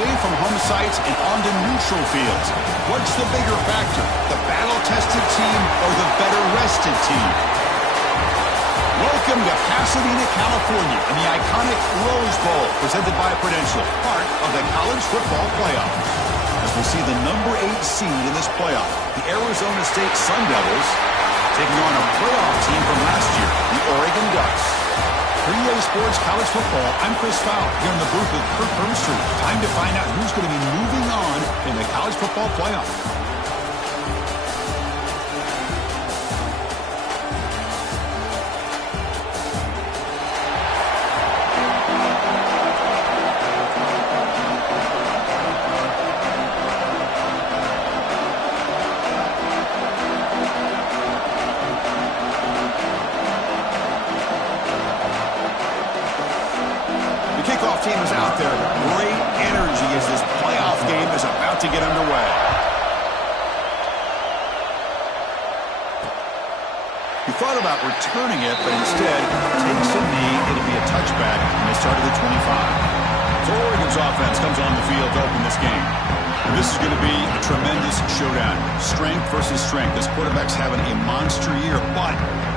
away from home sites and onto neutral fields. What's the bigger factor, the battle-tested team or the better-rested team? Welcome to Pasadena, California, in the iconic Rose Bowl, presented by Prudential, part of the college football playoff. As we see the number 8 seed in this playoff, the Arizona State Sun Devils, taking on a playoff team from last year, the Oregon Ducks. For EA Sports College Football, I'm Chris Fowler, here in the booth with Kirk Herbstreit. Time to find out who's going to be moving on in the college football playoff. Team is out there. Great energy as this playoff game is about to get underway. He thought about returning it, but instead takes a knee. It'll be a touchback, and they started at 25. So Oregon's offense comes on the field to open this game. And this is going to be a tremendous showdown. Strength versus strength. This quarterback's having a monster year, but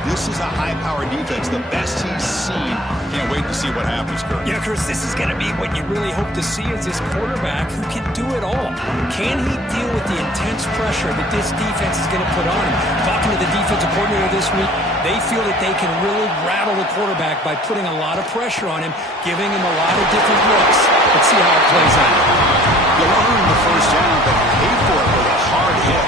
this is a high-powered defense, the best he's seen. Can't wait to see what happens, Kurt. Yeah, Chris, this is going to be what you really hope to see is this quarterback who can do it all. Can he deal with the intense pressure that this defense is going to put on him? Talking to the defensive coordinator this week, they feel that they can really rattle the quarterback by putting a lot of pressure on him, giving him a lot of different looks. Let's see how it plays out. You'll earn the first down, but paid for it with a hard hit.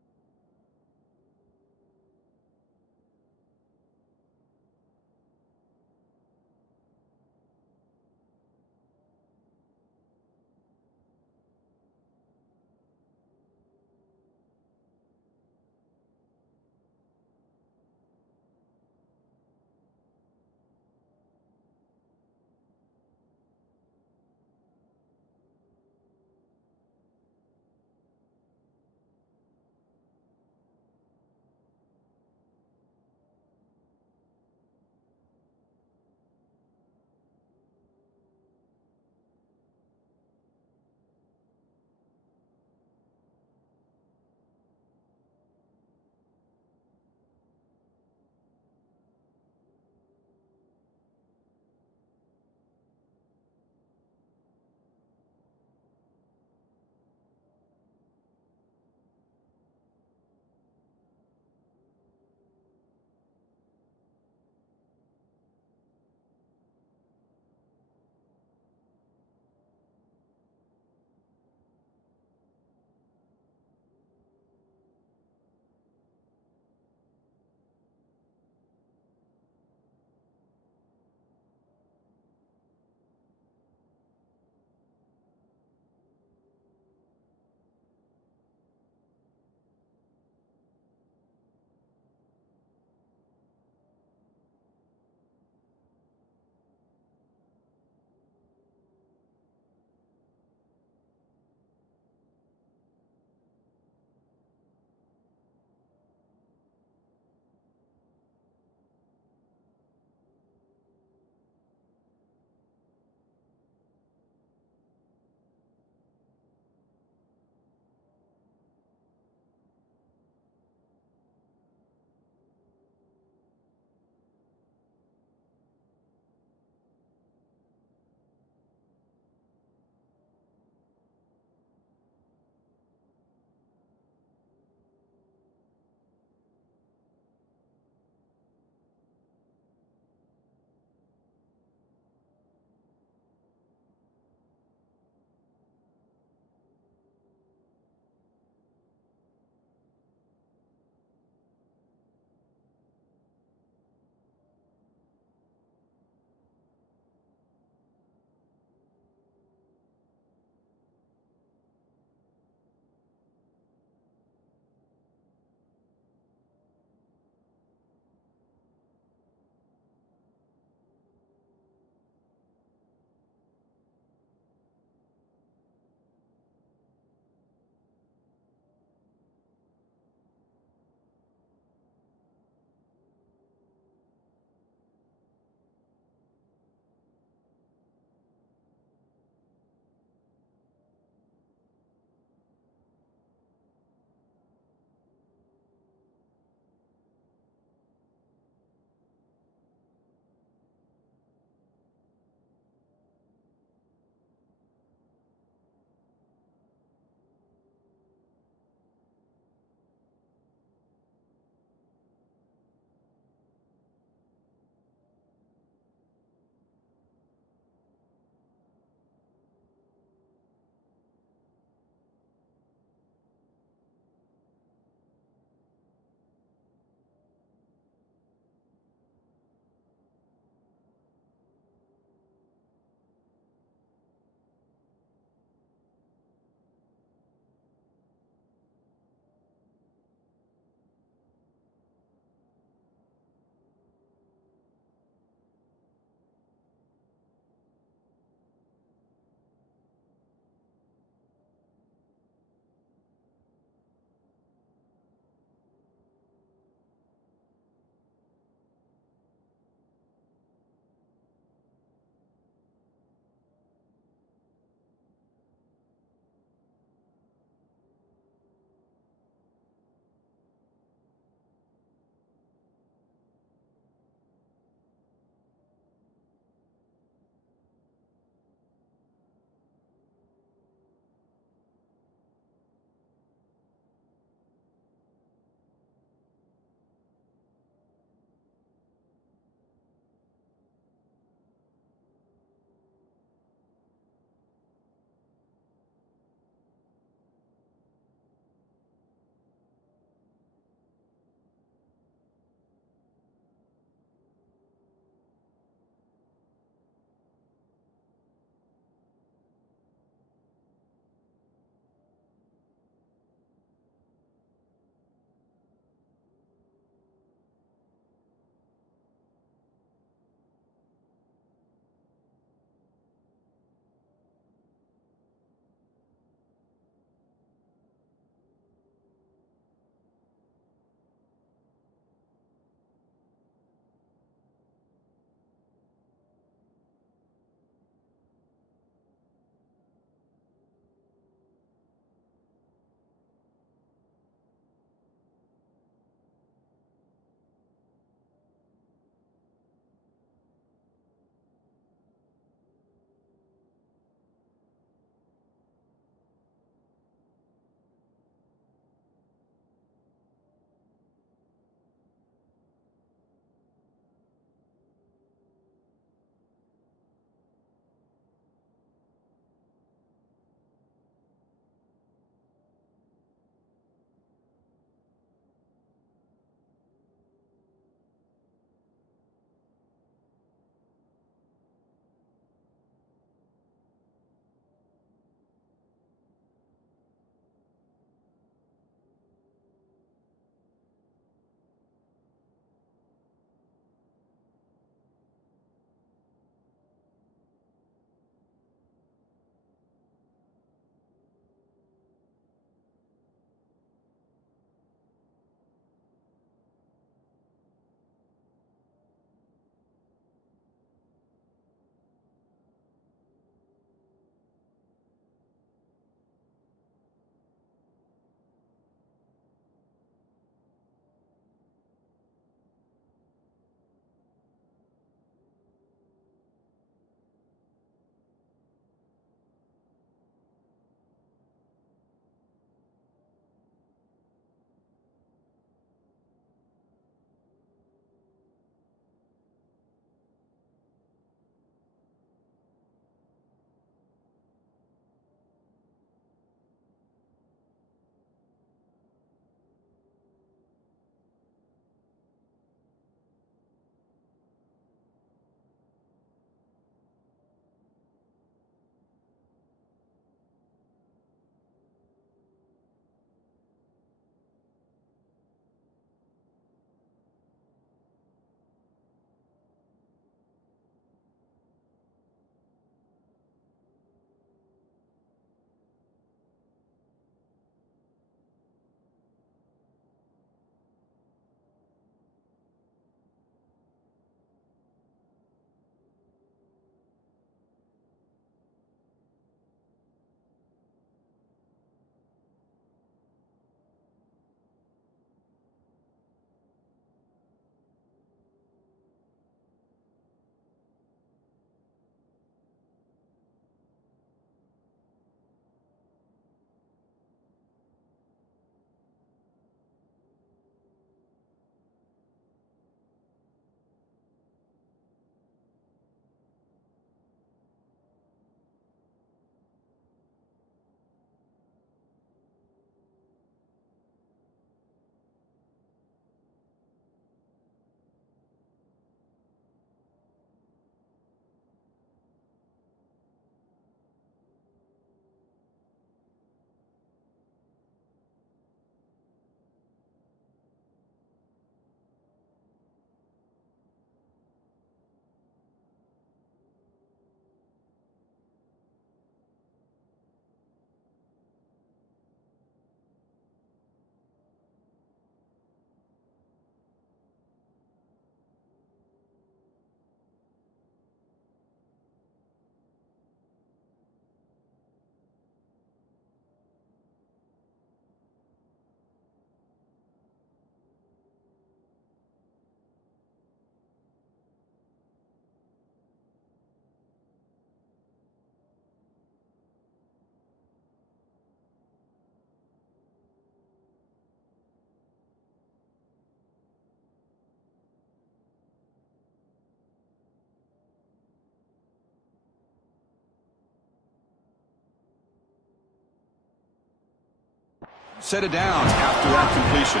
set of downs after that completion.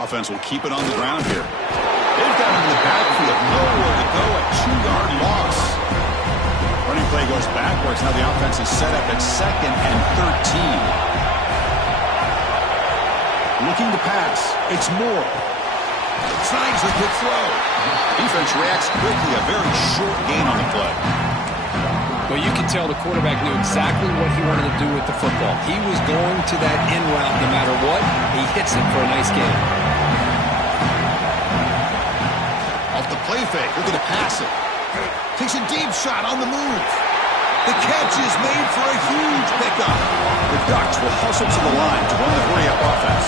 Offense will keep it on the ground here. They've got him in the backfield. Nowhere to go, a 2-yard loss. Running play goes backwards. Now the offense is set up at 2nd and 13. Looking to pass. It's Moore. Snags the quick throw. Defense reacts quickly. A very short gain on the play. Well, you can tell the quarterback knew exactly what he wanted to do with the football. He was going to that in route no matter what. He hits it for a nice gain. Off the play fake, looking to pass it. Takes a deep shot on the move. The catch is made for a huge pickup. The Ducks will hustle to the line to run the hurry-up offense.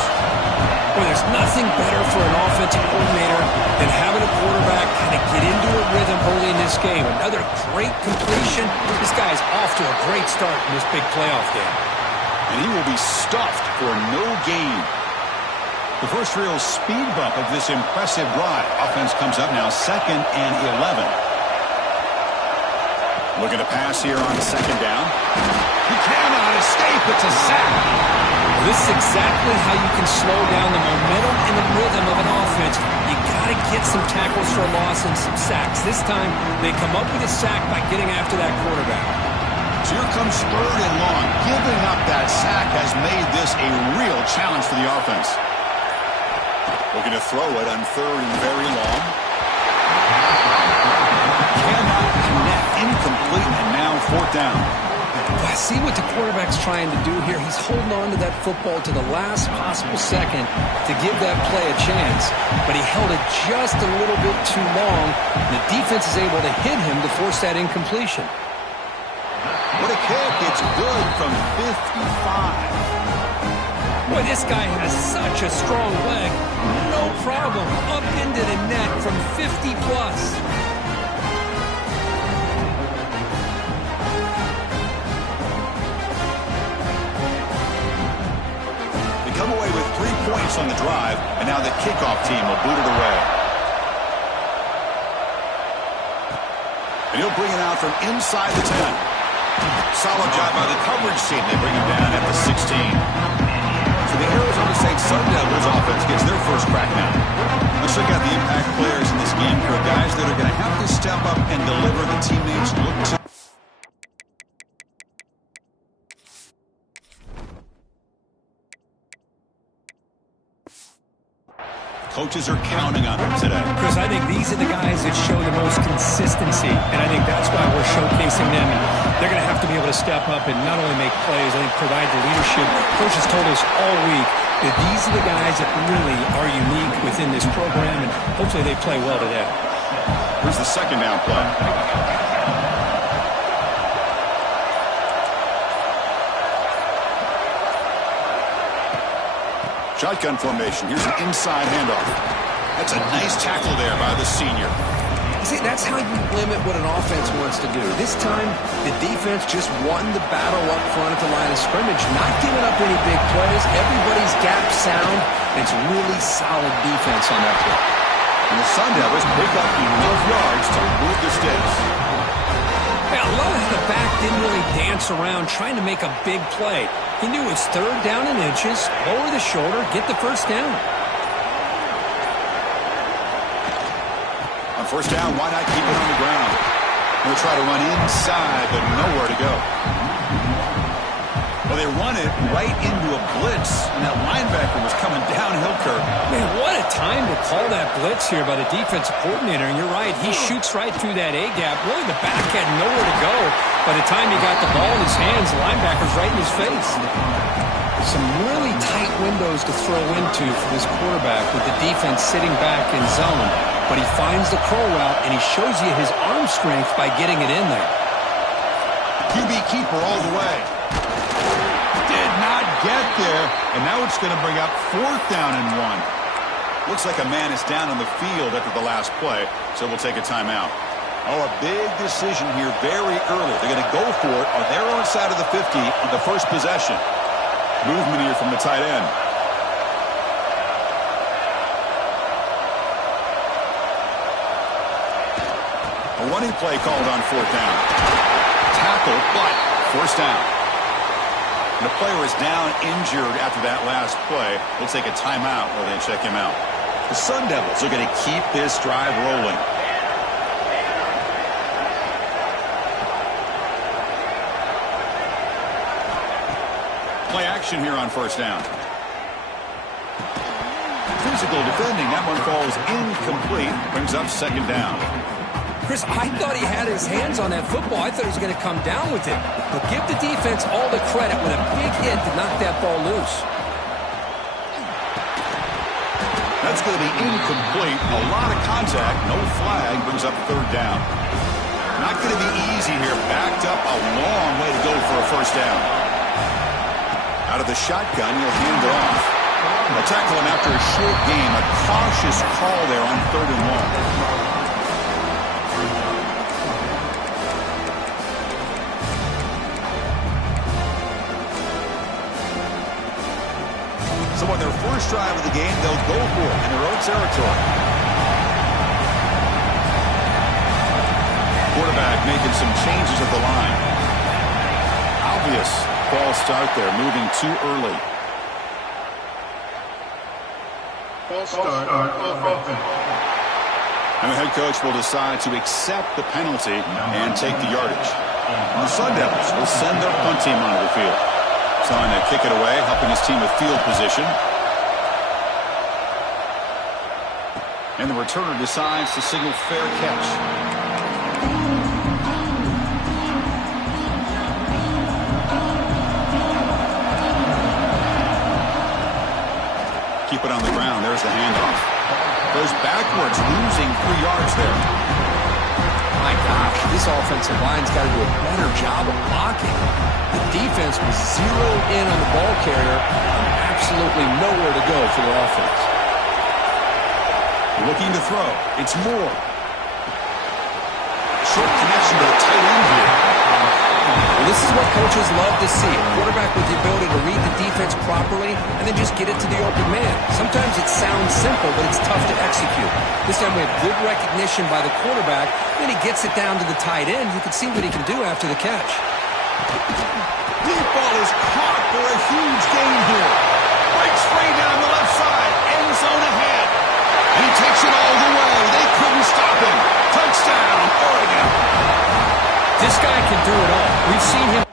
Well, there's nothing better for an offensive coordinator than having a quarterback kind of get into a rhythm early in this game. Another great completion. This guy's off to a great start in this big playoff game. And he will be stuffed for no gain. The first real speed bump of this impressive drive. Offense comes up now 2nd and 11. Looking to pass here on 2nd down. He cannot escape. It's a sack. This is exactly how you can slow down the momentum and the rhythm of an offense. You got to get some tackles for a loss and some sacks. This time, they come up with a sack by getting after that quarterback. So here comes 3rd and long. Giving up that sack has made this a real challenge for the offense. Looking to throw it on 3rd and very long. Cannot connect. Incomplete, and now 4th down. I see what the quarterback's trying to do here. He's holding on to that football to the last possible second to give that play a chance. But he held it just a little bit too long. The defense is able to hit him to force that incompletion. What a kick. It's good from 55. Boy, this guy has such a strong leg. No problem. Up into the net from 50-plus. Come away with 3 points on the drive, and now the kickoff team will boot it away. And he'll bring it out from inside the 10. Solid job by the coverage team. They bring him down at the 16. So the Arizona State Sun Devils offense gets their first crack now. Let's look at the impact players in this game for guys that are going to have to step up and deliver. The teammates look to. Coaches are counting on them today. Chris, I think these are the guys that show the most consistency, and I think that's why we're showcasing them. And they're going to have to be able to step up and not only make plays, I think provide the leadership. Coaches told us all week that these are the guys that really are unique within this program, and hopefully they play well today. Here's the 2nd down play. Shotgun formation. Here's an inside handoff. That's a nice tackle there by the senior. See, that's how you limit what an offense wants to do. This time, the defense just won the battle up front at the line of scrimmage, not giving up any big plays. Everybody's gap sound. It's really solid defense on that play. And the Sun Devils pick up enough yards to move the sticks. I love how the back didn't really dance around trying to make a big play. He knew it's 3rd down and inches, lower the shoulder, get the first down. On 1st down, why not keep it on the ground? They'll try to run inside, but nowhere to go. Well, they run it right into a blitz, and that linebacker was coming downhill curve. Man, what a time to call that blitz here by the defensive coordinator. And you're right, he shoots right through that A-gap. Really, the back had nowhere to go. By the time he got the ball in his hands, the linebacker's right in his face. Some really tight windows to throw into for this quarterback with the defense sitting back in zone. But he finds the crow route, and he shows you his arm strength by getting it in there. QB keeper all the way. Did not get there, and now it's going to bring up 4th down and 1. Looks like a man is down on the field after the last play, so we'll take a timeout. Oh, a big decision here very early. They're going to go for it on their own side of the 50 on the first possession. Movement here from the tight end. A running play called on 4th down. Tackle, but 1st down. The player is down injured after that last play. We'll take a timeout while they check him out. The Sun Devils are going to keep this drive rolling. Play action here on first down. Physical defending. That one falls incomplete. Brings up second down. Chris, I thought he had his hands on that football. I thought he was going to come down with it. But give the defense all the credit with a big hit to knock that ball loose. That's going to be incomplete. A lot of contact. No flag. Brings up third down. Not going to be easy here. Backed up a long way to go for a first down. Out of the shotgun, he'll hand it off. They'll tackle him after a short gain. A cautious call there on third and long. So on their first drive of the game, they'll go for it in their own territory. Quarterback making some changes at the line. Obvious false start there, moving too early. False start offense. And the head coach will decide to accept the penalty and take the yardage. And the Sun Devils will send their punt team onto the field. Trying to kick it away, helping his team with field position. And the returner decides to signal fair catch. Keep it on the ground. There's the handoff. Goes backwards, losing 3 yards there. My gosh, this offensive line's got to do a better job of blocking. The defense was zeroed in on the ball carrier and absolutely nowhere to go for the offense. Looking to throw. It's Moore. Short connection to the tight end here. Well, this is what coaches love to see. A quarterback with the ability to read the defense properly and then just get it to the open man. Sometimes it sounds simple, but it's tough to execute. This time we have good recognition by the quarterback. Then he gets it down to the tight end. You can see what he can do after the catch. Deep ball is caught for a huge gain here. Breaks free down the left side. End zone ahead. And he takes it all the way. They couldn't stop him. Touchdown, Oregon. This guy can do it all. We've seen him.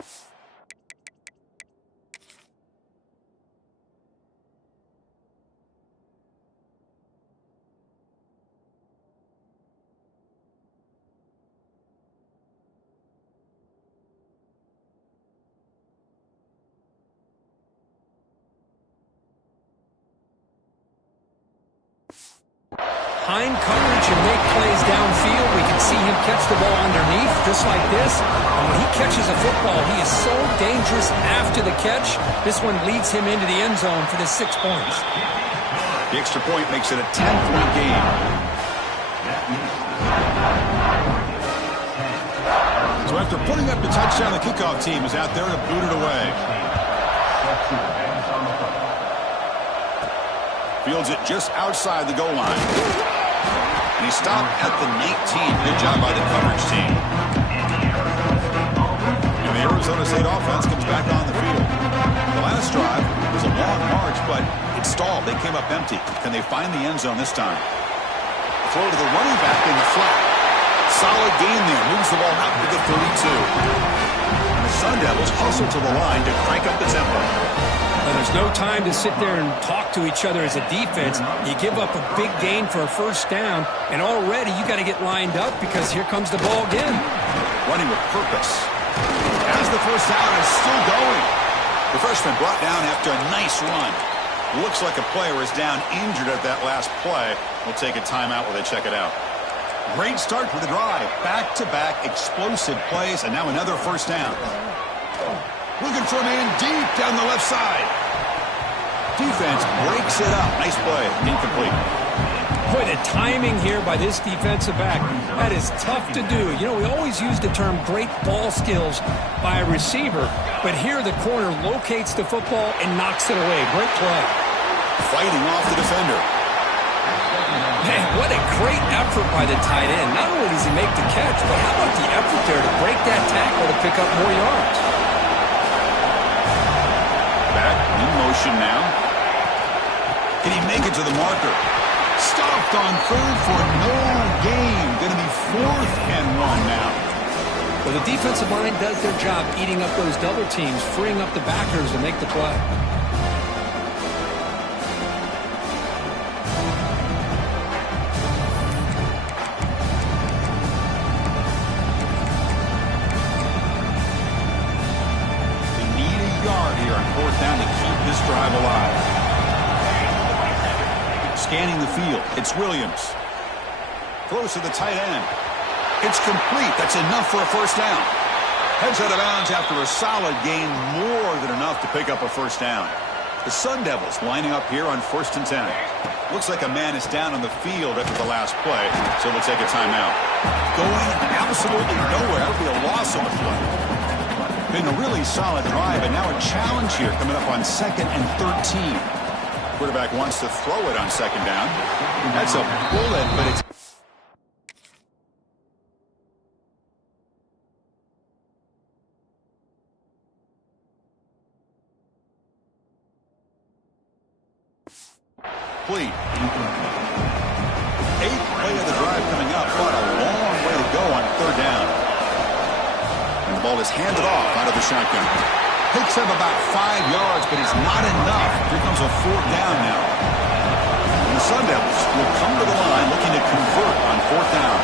Behind coverage and make plays downfield. We can see him catch the ball underneath just like this. And when he catches a football, he is so dangerous after the catch. This one leads him into the end zone for the 6 points. The extra point makes it a 10-point game. So after putting up the touchdown, the kickoff team is out there to boot it away. Fields it just outside the goal line. And he stopped at the 19. Good job by the coverage team. And the Arizona State offense comes back on the field. The last drive was a long march, but it stalled. They came up empty. Can they find the end zone this time? Throw to the running back in the flat. Solid gain there. Moves the ball out to the 32. And the Sun Devils hustle to the line to crank up the tempo. And there's no time to sit there and talk to each other as a defense. You give up a big gain for a first down, and already you got to get lined up because here comes the ball again. Running with purpose. As the first down is still going. The freshman brought down after a nice run. Looks like a player is down injured at that last play. We'll take a timeout while they check it out. Great start for the drive. Back-to-back explosive plays, and now another first down. Looking for a man deep down the left side. Defense breaks it up. Nice play. Incomplete. Boy, the timing here by this defensive back, that is tough to do. You know, we always use the term great ball skills by a receiver, but here the corner locates the football and knocks it away. Great play. Fighting off the defender. Man, what a great effort by the tight end. Not only does he make the catch, but how about the effort there to break that tackle to pick up more yards? motion now. Can he make it to the marker? Stopped on third for no gain. Going to be 4th and 1 now. Well, the defensive line does their job eating up those double teams, freeing up the backers to make the play. Down to keep this drive alive. Scanning the field, it's Williams. Throws to the tight end. It's complete. That's enough for a first down. Heads out of bounds after a solid gain, more than enough to pick up a first down. The Sun Devils lining up here on 1st and 10. Looks like a man is down on the field after the last play, so we'll take a timeout. Going absolutely nowhere. That would be a loss on the play. Been a really solid drive, and now a challenge here coming up on 2nd and 13. Quarterback wants to throw it on 2nd down. That's a bullet, but it's... complete. 8th play of the drive coming up, but a long way to go on 3rd down. And the ball is handed off out of the shotgun. Picks up about 5 yards, but it's not enough. Here comes a 4th down now. And the Sun Devils will come to the line looking to convert on 4th down.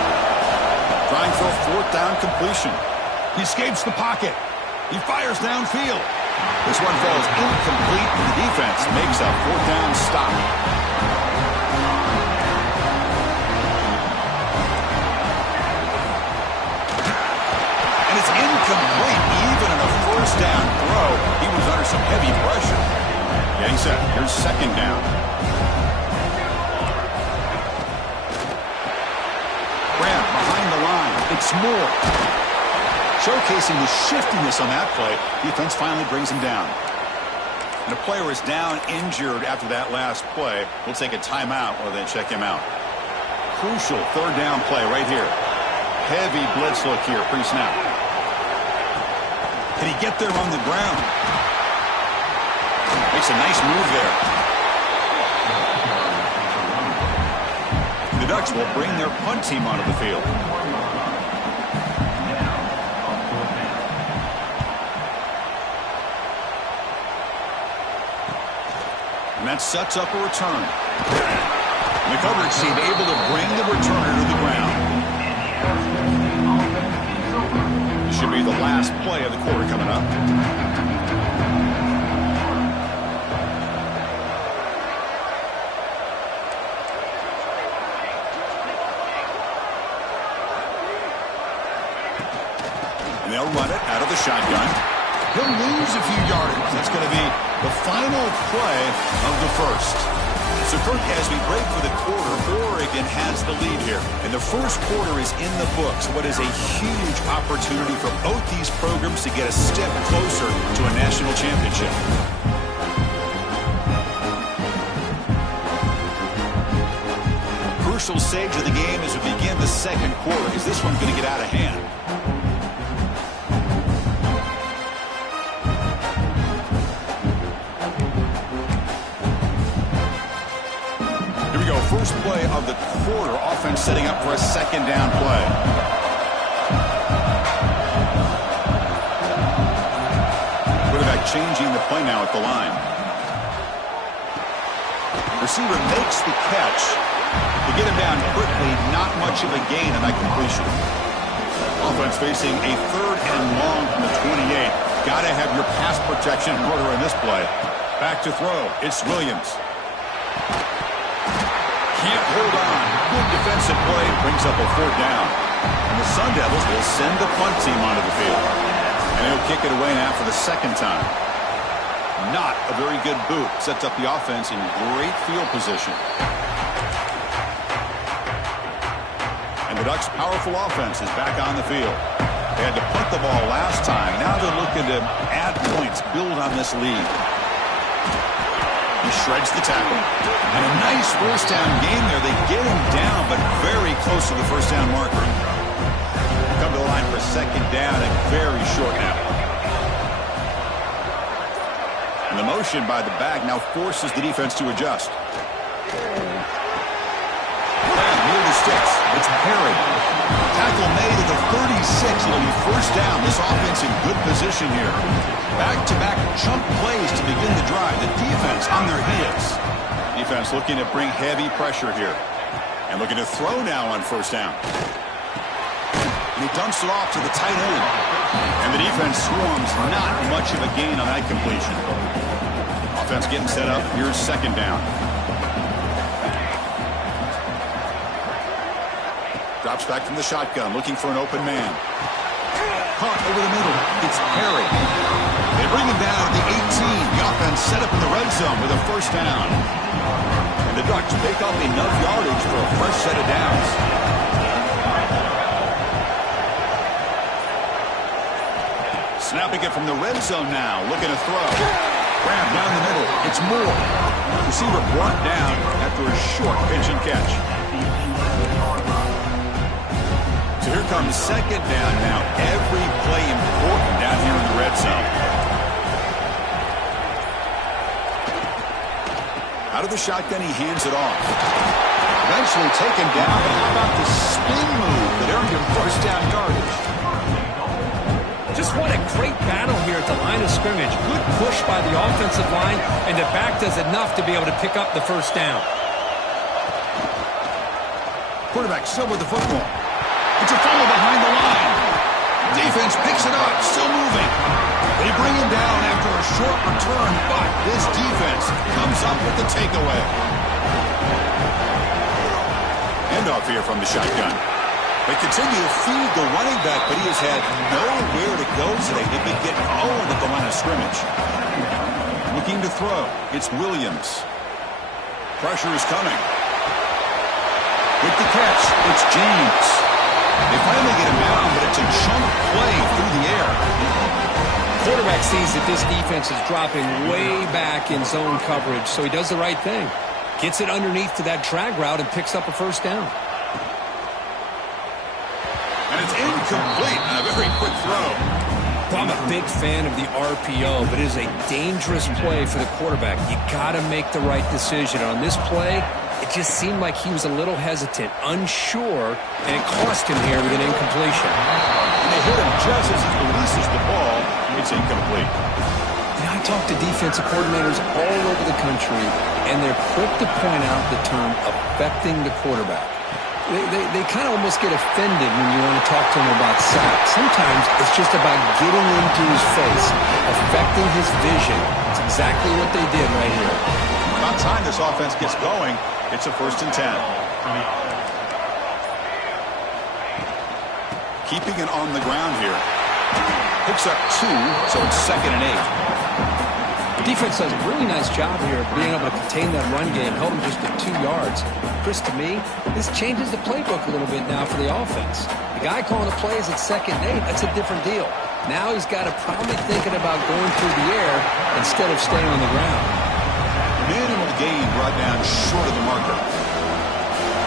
Trying for a 4th down completion. He escapes the pocket. He fires downfield. This one falls incomplete, and the defense makes a 4th down stop. Incomplete, even in a 1st down throw. He was under some heavy pressure. Getting set. Here's 2nd down. Grant behind the line. It's Moore. Showcasing the shiftiness on that play. Defense finally brings him down. And the player is down injured after that last play. We'll take a timeout or then check him out. Crucial 3rd down play right here. Heavy blitz look here pre-snap. Can he get there on the ground? Makes a nice move there. The Ducks will bring their punt team onto the field. And that sets up a return. The coverage team able to bring the returner to the ground. Should be the last play of the quarter coming up. And they'll run it out of the shotgun. He'll lose a few yardage. That's going to be the final play of the 1st. So, Kirk, as we break for the quarter, Oregon has the lead here. And the 1st quarter is in the books. What is a huge opportunity for both these programs to get a step closer to a national championship. Crucial stage of the game as we begin the 2nd quarter. Is this one going to get out of hand? First play of the quarter, offense setting up for a 2nd down play. Quarterback changing the play now at the line. Receiver makes the catch. To get him down quickly, not much of a gain on that completion. Offense facing a 3rd and long from the 28. Got to have your pass protection in order in this play. Back to throw. It's Williams. Can't hold on. Good defensive play. Brings up a 4th down. And the Sun Devils will send the punt team onto the field. And he'll kick it away now for the 2nd time. Not a very good boot. Sets up the offense in great field position. And the Ducks' powerful offense is back on the field. They had to punt the ball last time. Now they're looking to add points, build on this lead. He shreds the tackle. And a nice 1st down game there. They get him down, but very close to the 1st down marker. Come to the line for 2nd down and very short now. And the motion by the back now forces the defense to adjust. Near the sticks. It's Perry. Tackle made at the 36. It'll be first down. This offense in good position here. Back-to-back chunk plays to begin the drive. The defense on their heels. Defense looking to bring heavy pressure here. And looking to throw now on first down. And he dumps it off to the tight end. And the defense swarms. Not much of a gain on that completion. Offense getting set up. Here's second down. Drops back from the shotgun, looking for an open man. Caught over the middle. It's Perry. They bring him down at the 18. The offense set up in the red zone with a first down. And the Ducks pick up enough yardage for a fresh set of downs. Snapping it from the red zone now, looking to throw. Grab down the middle. It's Moore. Receiver brought down after a short pitch and catch. So here comes second down now. Every play important down here in the red zone. Out of the shotgun, he hands it off. Eventually taken down, but how about the spin move that earned him first down yardage? Just what a great battle here at the line of scrimmage. Good push by the offensive line, and the back does enough to be able to pick up the first down. Quarterback still with the football. It's a fumble behind the line. Defense picks it up, still moving. They bring him down after a short return, but this defense comes up with the takeaway. Handoff here from the shotgun. They continue to feed the running back, but he has had nowhere to go today. They've been getting owned at the line of scrimmage. Looking to throw. It's Williams. Pressure is coming. With the catch, it's James. They finally get him down, but it's a chunk play through the air. Quarterback sees that this defense is dropping way back in zone coverage, so he does the right thing. Gets it underneath to that drag route and picks up a first down. And it's incomplete on a very quick throw. Well, I'm a big fan of the RPO, but it is a dangerous play for the quarterback. You got to make the right decision. On this play, it just seemed like he was a little hesitant, unsure, and it cost him here with an incompletion. And they hit him just as he releases the ball. It's incomplete. I talk to defensive coordinators all over the country, and they're quick to point out the term affecting the quarterback. They kind of almost get offended when you want to talk to them about sacks. Sometimes it's just about getting into his face, affecting his vision. It's exactly what they did right here. About time this offense gets going. It's a 1st and 10. Keeping it on the ground here. Picks up 2, so it's 2nd and 8. The defense does a really nice job here of being able to contain that run game, held him just at 2 yards. Chris, to me, this changes the playbook a little bit now for the offense. The guy calling the plays at 2nd and 8, that's a different deal. Now he's got to probably thinking about going through the air instead of staying on the ground. Minimal gain brought down short of the marker.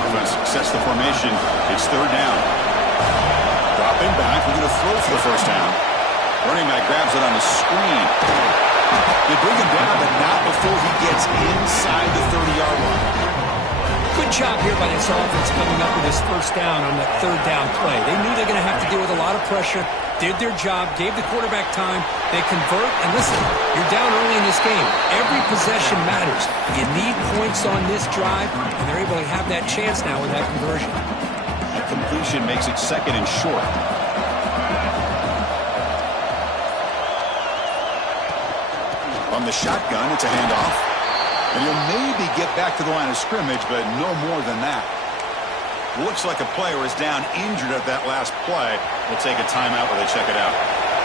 Offense sets the formation. It's 3rd down. Dropping back. We're going to throw for the first down. Running back grabs it on the screen. They bring him down, but not before he gets inside the 30-yard line. Good job here by this offense coming up with his first down on that 3rd down play. They knew they were going to have to deal with a lot of pressure, did their job, gave the quarterback time. They convert, and listen, you're down early in this game. Every possession matters. You need points on this drive, and they're able to have that chance now with that conversion. That completion makes it 2nd and short. On the shotgun, it's a handoff. And he'll maybe get back to the line of scrimmage, but no more than that. Looks like a player is down injured at that last play. We'll take a timeout while they check it out.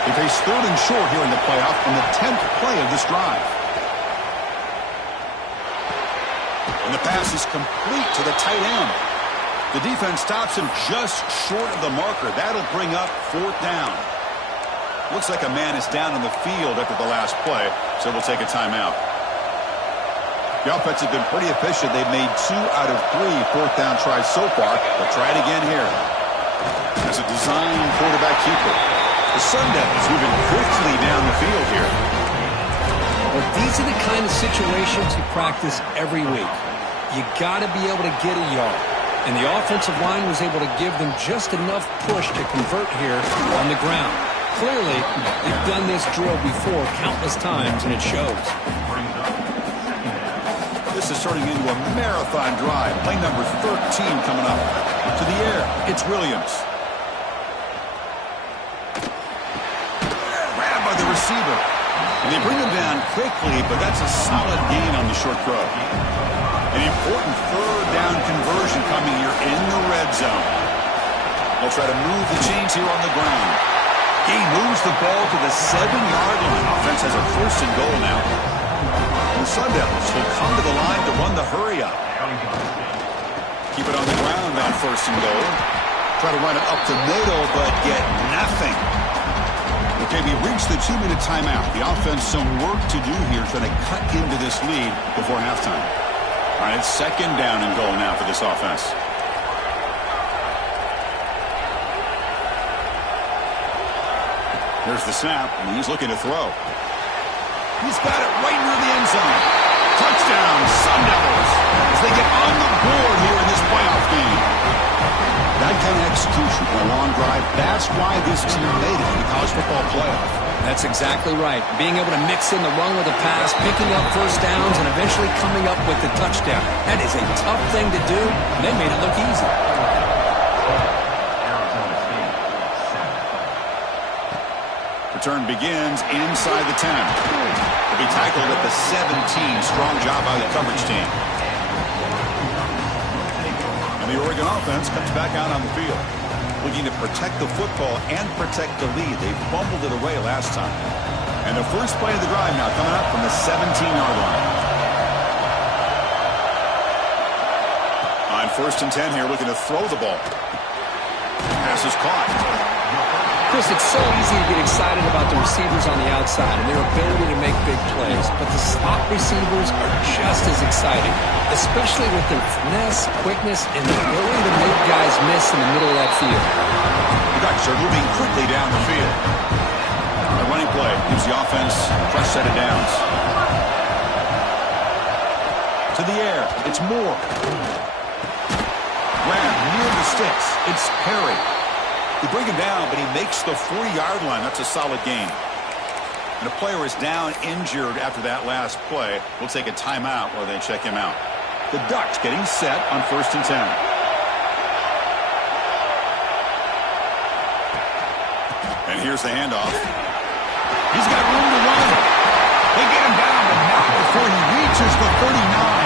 They face 3rd and short here in the playoff on the 10th play of this drive. And the pass is complete to the tight end. The defense stops him just short of the marker. That'll bring up 4th down. Looks like a man is down on the field after the last play, so we'll take a timeout. The offense has been pretty efficient. They've made 2 out of 3 4th down tries so far. They'll try it again here. As a design quarterback keeper. The Sun Devils moving quickly down the field here. Well, these are the kind of situations you practice every week. You got to be able to get a yard. And the offensive line was able to give them just enough push to convert here on the ground. Clearly, they've done this drill before countless times, and it shows. This is turning into a marathon drive. Play number 13 coming up. To the air, it's Williams. Grabbed by the receiver. And they bring him down quickly, but that's a solid gain on the short throw. An important third down conversion coming here in the red zone. They'll try to move the chains here on the ground. He moves the ball to the 7-yard line. Offense has a first and goal now. The Sun Devils will come to the line to run the hurry up. Keep it on the ground on first and goal. Try to run it up the middle, but get nothing. Okay, we reached the 2-minute timeout. The offense some work to do here, trying to cut into this lead before halftime. All right, it's second down and goal now for this offense. There's the snap, and he's looking to throw. He's got it right near the end zone. Touchdown, Sun Devils, as they get on the board here in this playoff game. That kind of execution on a long drive, that's why this team made it in the college football playoff. That's exactly right. Being able to mix in the run with the pass, picking up first downs, and eventually coming up with the touchdown. That is a tough thing to do, and they made it look easy. Return begins inside the 10. He'll be tackled at the 17. Strong job by the coverage team. And the Oregon offense comes back out on the field, looking to protect the football and protect the lead. They fumbled it away last time. And the first play of the drive now coming up from the 17-yard line. On first and 10 here, looking to throw the ball. Pass is caught. Chris, it's so easy to get excited about the receivers on the outside and their ability to make big plays, but the slot receivers are just as exciting, especially with their finesse, quickness, and the ability to make guys miss in the middle of that field. The Ducks are moving quickly down the field. The running play gives the offense a fresh set of downs. To the air, it's Moore. Grab near the sticks, it's Perry. They bring him down, but he makes the 40-yard line. That's a solid gain. And a player is down injured after that last play. We'll take a timeout while they check him out. The Ducks getting set on first and 10. And here's the handoff. He's got room to run. They get him down, but not before he reaches the 39.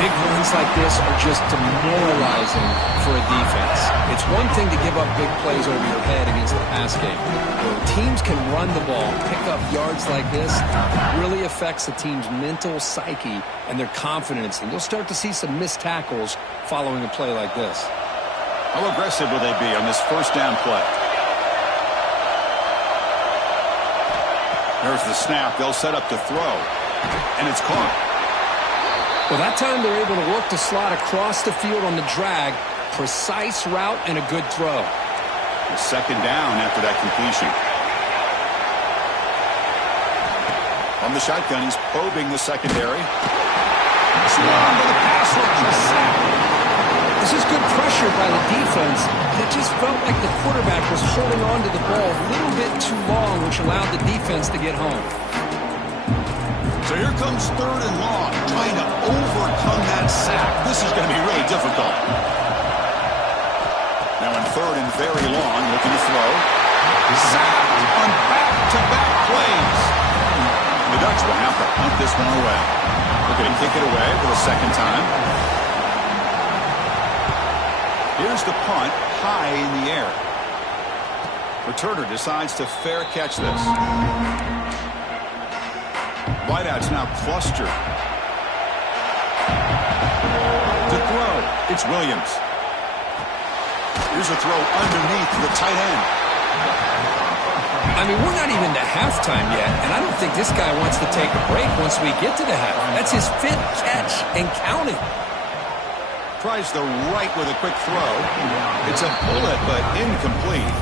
Big runs like this are just demoralizing for a defense. It's one thing to give up big plays over your head against the pass game. When teams can run the ball, pick up yards like this, it really affects the team's mental psyche and their confidence. And you'll start to see some missed tackles following a play like this. How aggressive will they be on this first down play? There's the snap. They'll set up to throw. And it's caught. Well, that time they're able to work the slot across the field on the drag. Precise route and a good throw. A second down after that completion. On the shotgun, he's probing the secondary. Swung by the pass rush. A sack. This is good pressure by the defense. It just felt like the quarterback was holding on to the ball a little bit too long, which allowed the defense to get home. So here comes third and long, trying to overcome that sack. This is going to be really difficult. Now in third and very long, looking to throw. Sack on back-to-back plays. The Ducks will have to punt this one away. Looking to kick it away for the second time. Here's the punt, high in the air. Returner decides to fair catch this. Wideouts now clustered. To throw, it's Williams. Here's a throw underneath the tight end. I mean, we're not even to halftime yet, and I don't think this guy wants to take a break once we get to the half. That's his fifth catch and counting. Tries the right with a quick throw. It's a bullet, but incomplete.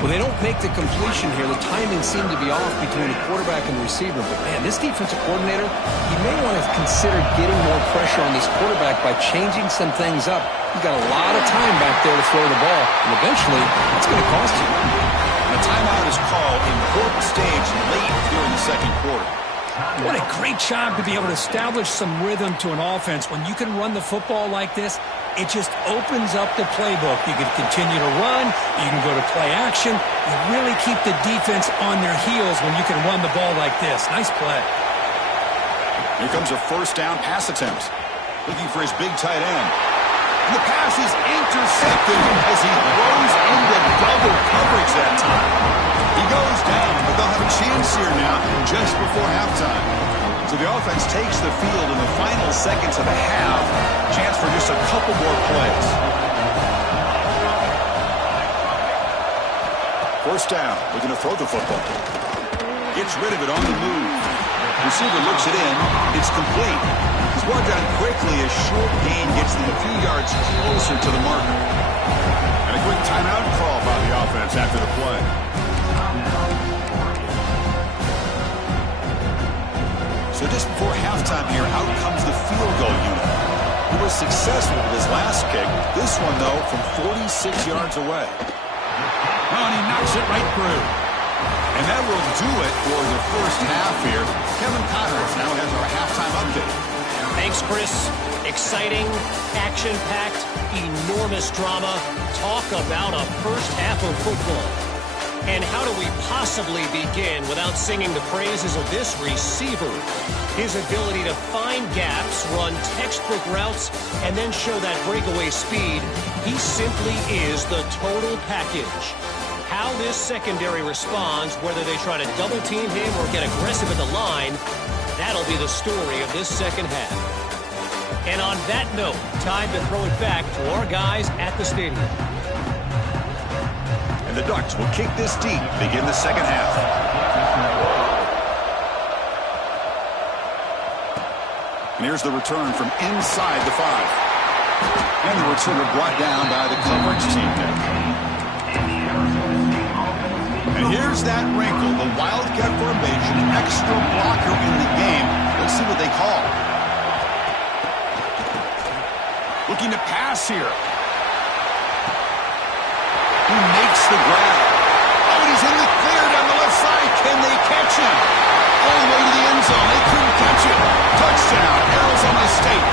Well, they don't make the completion here. The timing seemed to be off between the quarterback and the receiver. But, man, this defensive coordinator, he may want to consider getting more pressure on this quarterback by changing some things up. He's got a lot of time back there to throw the ball, and eventually it's going to cost you. And a timeout is called. Important stage late here in the second quarter. What a great job to be able to establish some rhythm to an offense. When you can run the football like this, it just opens up the playbook. You can continue to run. You can go to play action. You really keep the defense on their heels when you can run the ball like this. Nice play. Here comes a first down pass attempt. Looking for his big tight end. And the pass is intercepted as he throws into double coverage that time. He goes down, but they'll have a chance here now just before halftime. So the offense takes the field in the final seconds of the half. Chance for just a couple more plays. First down. Looking to throw the football. Gets rid of it on the move. Receiver looks it in. It's complete. He's brought down quickly as short gain gets them a few yards closer to the marker. And a quick timeout call by the offense after the play. So just before halftime here, out comes the field goal unit. He was successful with his last kick. This one, though, from 46 yards away. Oh, and he knocks it right through. And that will do it for the first half here. Kevin Connors now has our halftime update. Thanks, Chris. Exciting, action-packed, enormous drama. Talk about a first half of football. And how do we possibly begin without singing the praises of this receiver? His ability to find gaps, run textbook routes, and then show that breakaway speed. He simply is the total package. How this secondary responds, whether they try to double-team him or get aggressive at the line, that'll be the story of this second half. And on that note, time to throw it back to our guys at the stadium. And the Ducks will kick this deep, begin the second half. And here's the return from inside the 5. And the returner brought down by the coverage team there. And here's that wrinkle, the Wildcat formation, extra blocker in the game. Let's see what they call. Looking to pass here. He makes the grab. Oh, and he's in the clear down the left side. Can they catch him? All the way to the end zone. They couldn't catch him. Touchdown, Arizona State.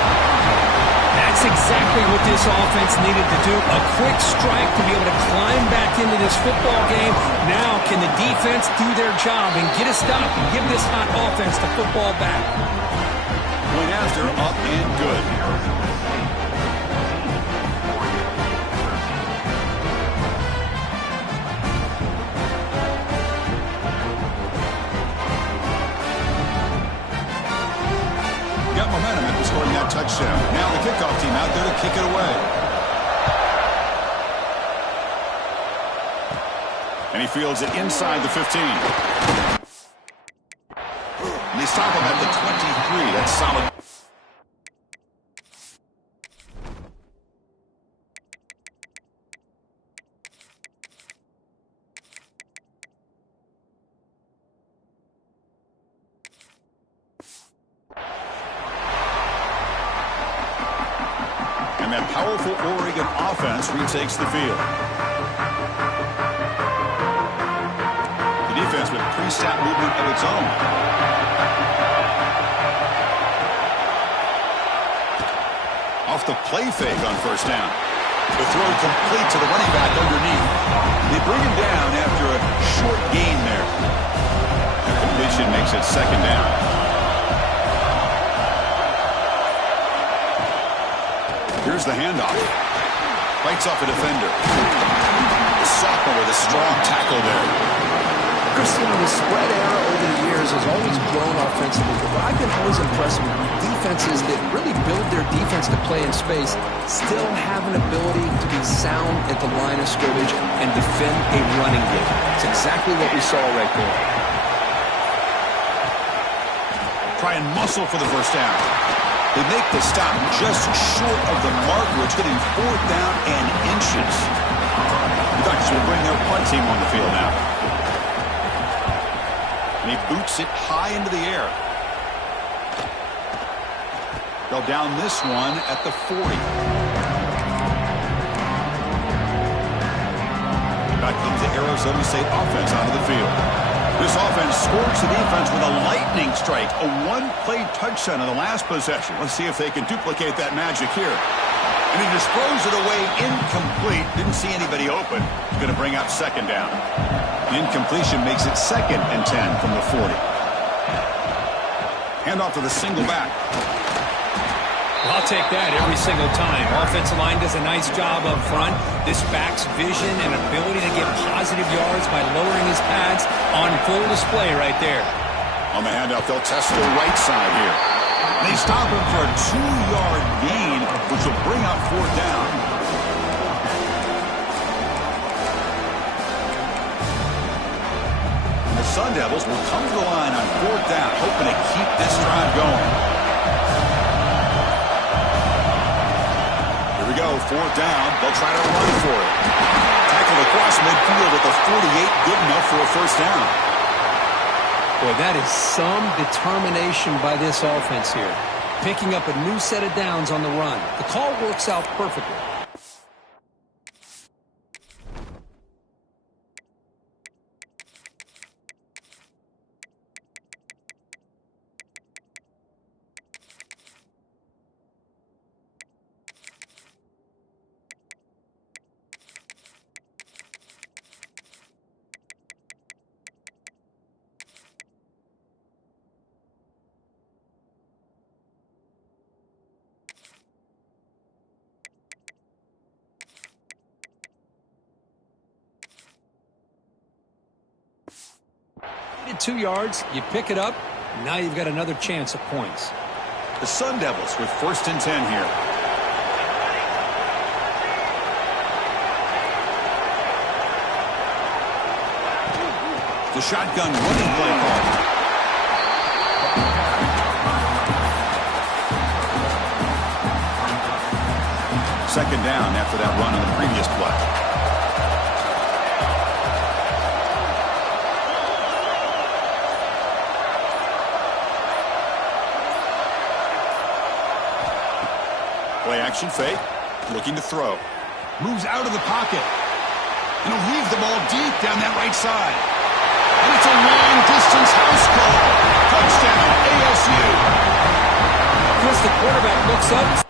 That's exactly what this offense needed to do. A quick strike to be able to climb back into this football game. Now can the defense do their job and get a stop and give this hot offense the football back? Point after, up and good. Got momentum after scoring that touchdown. Now the kickoff team out there to kick it away. And he fields it inside the 15. And they stop him at the 23. That's solid. And that powerful Oregon offense retakes the field. The defense with pre-snap movement of its own. Off the play fake on first down. The throw complete to the running back underneath. They bring him down after a short gain there. The completion makes it second down. Here's the handoff. Fights off a defender. The sophomore with a strong tackle there. Christine, the spread era over the years has always grown offensively, but I've been always impressed with defenses that really build their defense to play in space, still have an ability to be sound at the line of scrimmage and defend a running game. It's exactly what we saw right there. Try and muscle for the first down. They make the stop just short of the marker. It's getting 4th down and inches. The Ducks This will bring their punt team on the field now. And he boots it high into the air. They'll down this one at the 40. Back comes the Arizona State offense onto the field. This offense scores the defense with a lightning strike, a one-play touchdown in the last possession. Let's see if they can duplicate that magic here. And he just throws it away incomplete. Didn't see anybody open. Going to bring up second down. The incompletion makes it 2nd and 10 from the 40. Hand off to the single back. I'll take that every single time. Offensive line does a nice job up front. This back's vision and ability to get positive yards by lowering his pads on full display right there. On the handoff, they'll test the right side here. They stop him for a 2-yard gain, which will bring up 4th down. The Sun Devils will come to the line on 4th down, hoping to keep this drive going. Here we go, 4th down. They'll try to run for it. Tackle across midfield at the 48, good enough for a 1st down. Boy, that is some determination by this offense here. Picking up a new set of downs on the run. The call works out perfectly. At 2 yards, you pick it up, now you've got another chance at points. The Sun Devils with 1st and 10 here. The shotgun running play call. Second down after that run on the previous play. Play action fake, looking to throw. Moves out of the pocket. And he'll leave the ball deep down that right side. And it's a long-distance house call. Touchdown, ASU. Chris, the quarterback looks up.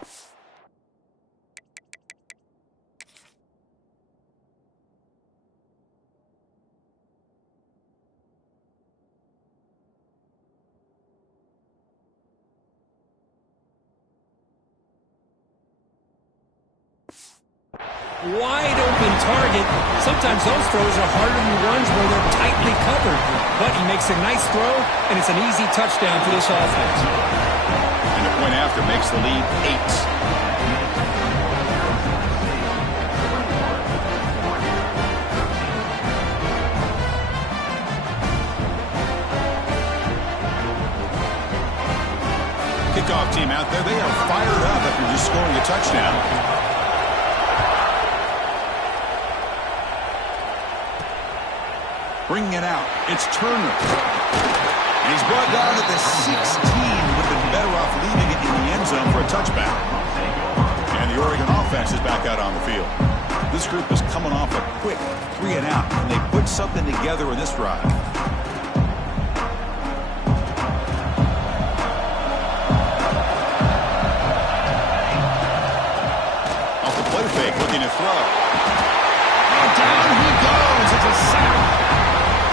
Wide open target. Sometimes those throws are harder than runs where they're tightly covered. But he makes a nice throw, and it's an easy touchdown for this offense. And the point after makes the lead 8. Kickoff team out there, they are fired up after just scoring a touchdown. Bringing it out, it's Turner. And he's brought down at the 16. Would have been better off leaving it in the end zone for a touchback. And the Oregon offense is back out on the field. This group is coming off a quick 3 and out, and they put something together in this drive. Off the play fake, looking to throw. And down he goes. It's a sack.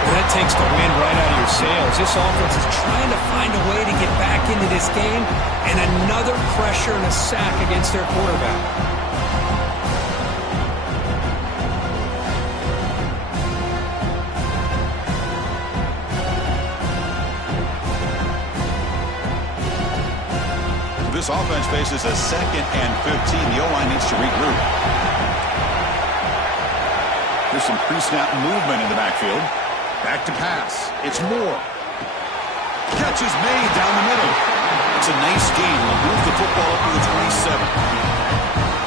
That takes the wind right out of your sails. This offense is trying to find a way to get back into this game, and another pressure and a sack against their quarterback. This offense faces a 2nd and 15. The O-line needs to regroup. There's some pre-snap movement in the backfield. Back to pass. It's Moore. Catch is made down the middle. It's a nice gain. We'll move the football up to the 27.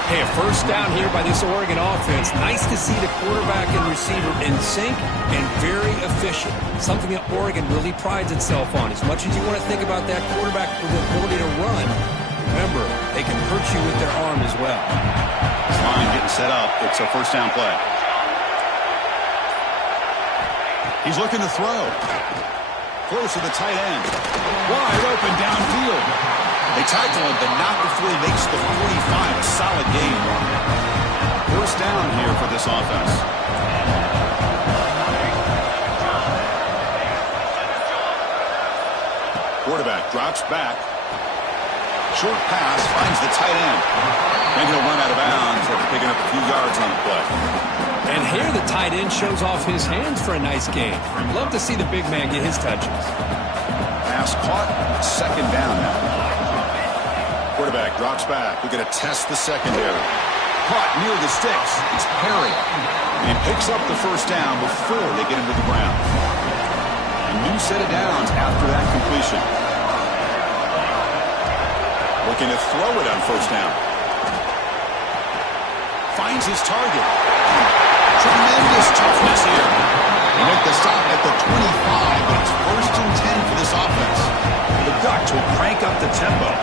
Hey, a first down here by this Oregon offense. Nice to see the quarterback and receiver in sync and very efficient. Something that Oregon really prides itself on. As much as you want to think about that quarterback with the ability to run, remember, they can hurt you with their arm as well. This line getting set up. It's a first down play. He's looking to throw. Close to the tight end. Wide open downfield. They tackle him, but not before he makes the 45. A solid game. First down here for this offense. Quarterback drops back. Short pass finds the tight end. And he'll run out of bounds after picking up a few yards on the play. And here the tight end shows off his hands for a nice game. Love to see the big man get his touches. Pass caught. Second down now. Quarterback drops back. We're going to test the secondary. Caught near the sticks. It's Perry. And he picks up the first down before they get him to the ground. A new set of downs after that completion. Looking to throw it on first down. Finds his target. Tremendous toughness here. They make the stop at the 25, but it's first and 10 for this offense. The Ducks will crank up the tempo.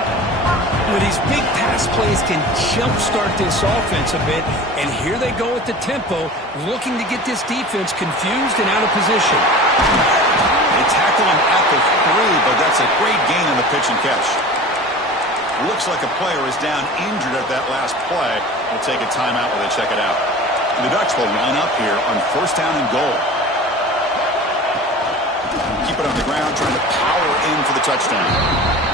With these big pass plays can jumpstart this offense a bit, and here they go at the tempo, looking to get this defense confused and out of position. They tackle him at the 3, but that's a great gain on the pitch and catch. Looks like a player is down injured at that last play. We'll take a timeout while they check it out. And the Ducks will line up here on first down and goal. Keep it on the ground, trying to power in for the touchdown.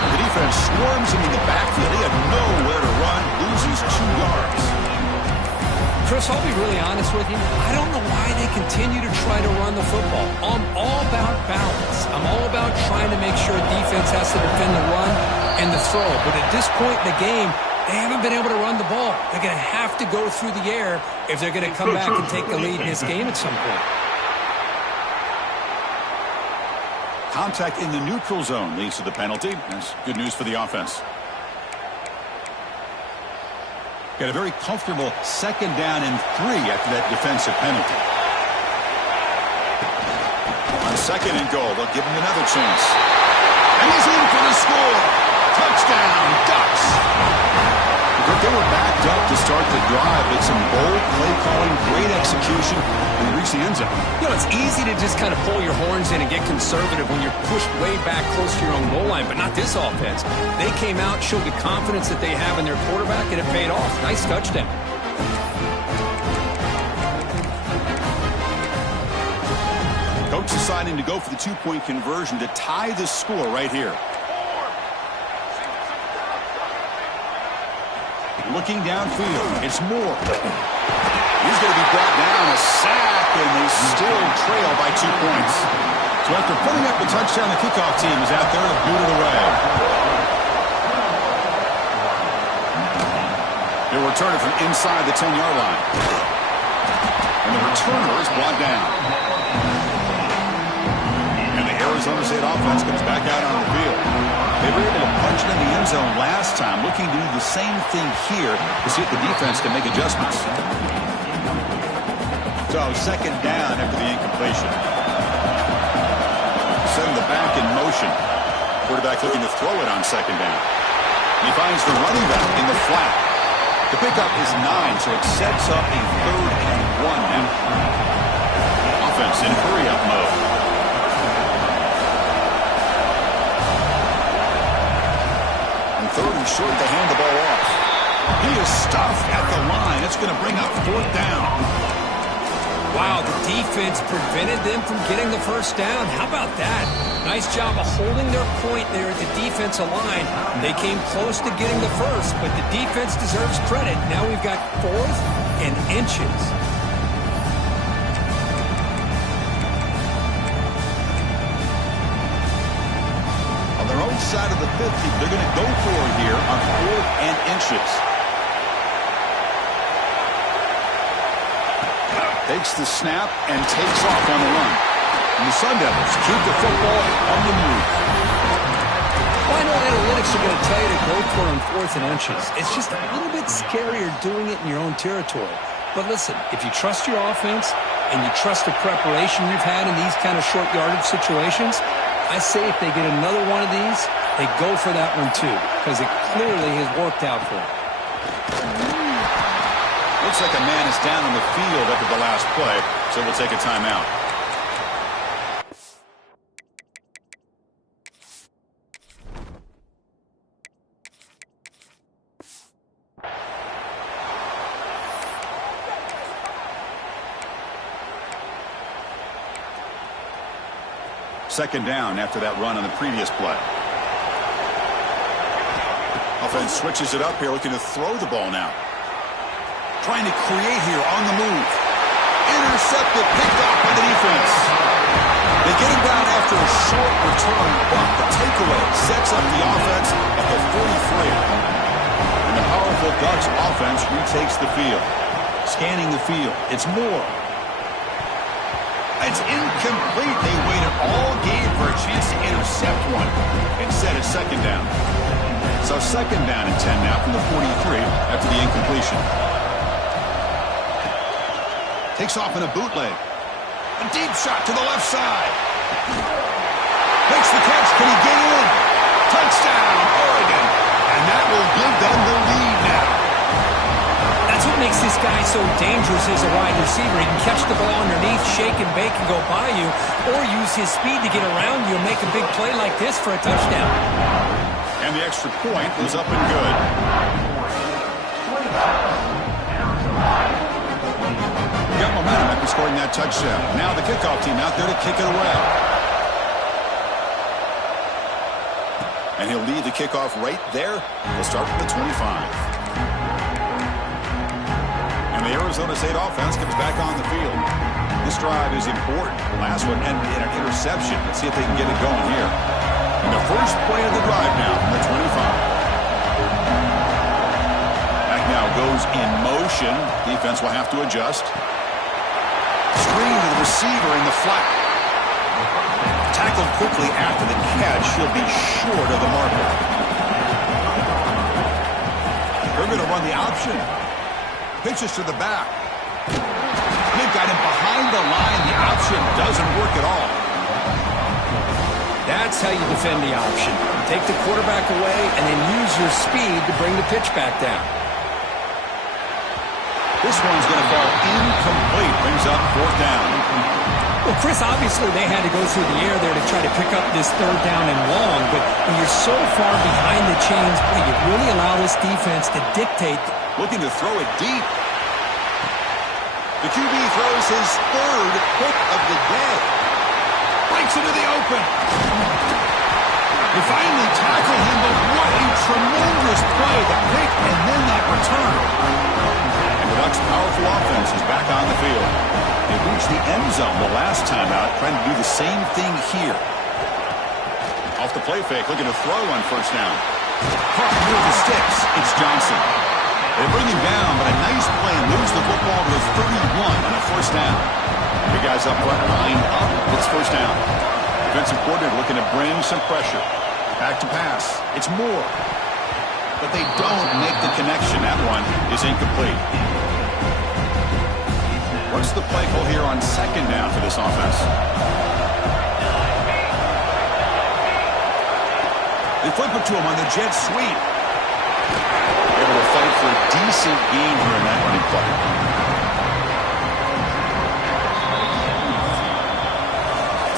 The defense swarms him in the backfield. He had nowhere to run, loses 2 yards. Chris, I'll be really honest with you. I don't know why they continue to try to run the football. I'm all about balance. I'm all about trying to make sure defense has to defend the run and the throw. But at this point in the game, they haven't been able to run the ball. They're going to have to go through the air if they're going to come back and take the lead in this game at some point. Contact in the neutral zone leads to the penalty. That's good news for the offense. Got a very comfortable second down and 3 after that defensive penalty. On second and goal, they'll give him another chance. And he's in for the score. Touchdown, Ducks. They were backed up to start the drive, but some bold play calling, great execution, and they reached the end zone. You know, it's easy to just kind of pull your horns in and get conservative when you're pushed way back close to your own goal line, but not this offense. They came out, showed the confidence that they have in their quarterback, and it paid off. Nice touchdown. Coach deciding to go for the 2-point conversion to tie the score right here. Looking downfield, it's Moore. He's going to be brought down, a sack, and they still trail by 2 points. So after putting up a touchdown, the kickoff team is out there to boot it away. They'll return it from inside the 10-yard line. And the returner is brought down. And the Arizona State offense comes back out on the field. They were able to punch it in the end zone last time, looking to do the same thing here to see if the defense can make adjustments. So second down after the incompletion. Send the back in motion. Quarterback looking to throw it on second down. He finds the running back in the flat. The pickup is 9, so it sets up a 3rd and 1 now. Offense in hurry-up mode. Third and short to hand the ball off. He is stuffed at the line. It's going to bring up 4th down. Wow, the defense prevented them from getting the first down. How about that? Nice job of holding their point there at the defensive line. They came close to getting the first, but the defense deserves credit. Now we've got 4th and inches. Side of the 50, they're going to go for it here on 4th and inches. Takes the snap and takes off on the run. And the Sun Devils keep the football on the move. Well, I know analytics are going to tell you to go for it on 4th and inches. It's just a little bit scarier doing it in your own territory. But listen, if you trust your offense and you trust the preparation you've had in these kind of short yardage situations, I say if they get another one of these, they go for that one too, because it clearly has worked out for them. Looks like a man is down on the field after the last play, so we'll take a timeout. Second down after that run on the previous play. Offense switches it up here, looking to throw the ball now. Trying to create here on the move. Intercepted, picked off by the defense. They get him down after a short return, but the takeaway sets up the offense at the 43. And the powerful Ducks offense retakes the field. Scanning the field. It's Moore. It's incomplete. They waited all game for a chance to intercept one. Instead, it's second down. So second down and 10 now from the 43 after the incompletion. Takes off in a bootleg. A deep shot to the left side. Makes the catch. Can he get in? Touchdown, Oregon. And that will give them the lead now. That's what makes this guy so dangerous as a wide receiver. He can catch the ball underneath, shake and bake and go by you, or use his speed to get around you and make a big play like this for a touchdown. And the extra point is up and good. Got momentum after scoring that touchdown. Now the kickoff team out there to kick it away. And he'll lead the kickoff right there. He'll start from the 25. And the Arizona State offense comes back on the field. This drive is important. The last one ended in an interception. Let's see if they can get it going here. And the first play of the drive now from the 25. Back now goes in motion. Defense will have to adjust. Screen to the receiver in the flat. Tackled quickly after the catch. He'll be short of the marker. They're going to run the option. Pitches to the back. They've got him behind the line. The option doesn't work at all. That's how you defend the option. Take the quarterback away and then use your speed to bring the pitch back down. This one's going to fall incomplete. Brings up fourth down. Well, Chris, obviously they had to go through the air there to try to pick up this third down and long, but when you're so far behind the chains, you really allow this defense to dictate. Looking to throw it deep. The QB throws his third pick of the day. Breaks into the open. They finally tackle him, but what a tremendous play. The pick and then that return. And the Ducks' powerful offense is back on the field. They reached the end zone the last time out, trying to do the same thing here. Off the play fake, looking to throw on first down. Caught near the sticks. It's Johnson. They bring him down, but a nice play and lose the football to the 31 on a first down. The guys up front lined up. It's first down. Defensive coordinator looking to bring some pressure. Back to pass. It's Moore. But they don't make the connection. That one is incomplete. What's the play call here on second down for this offense? They flip it to him on the jet sweep. Able to fight for a decent gain here in that running play.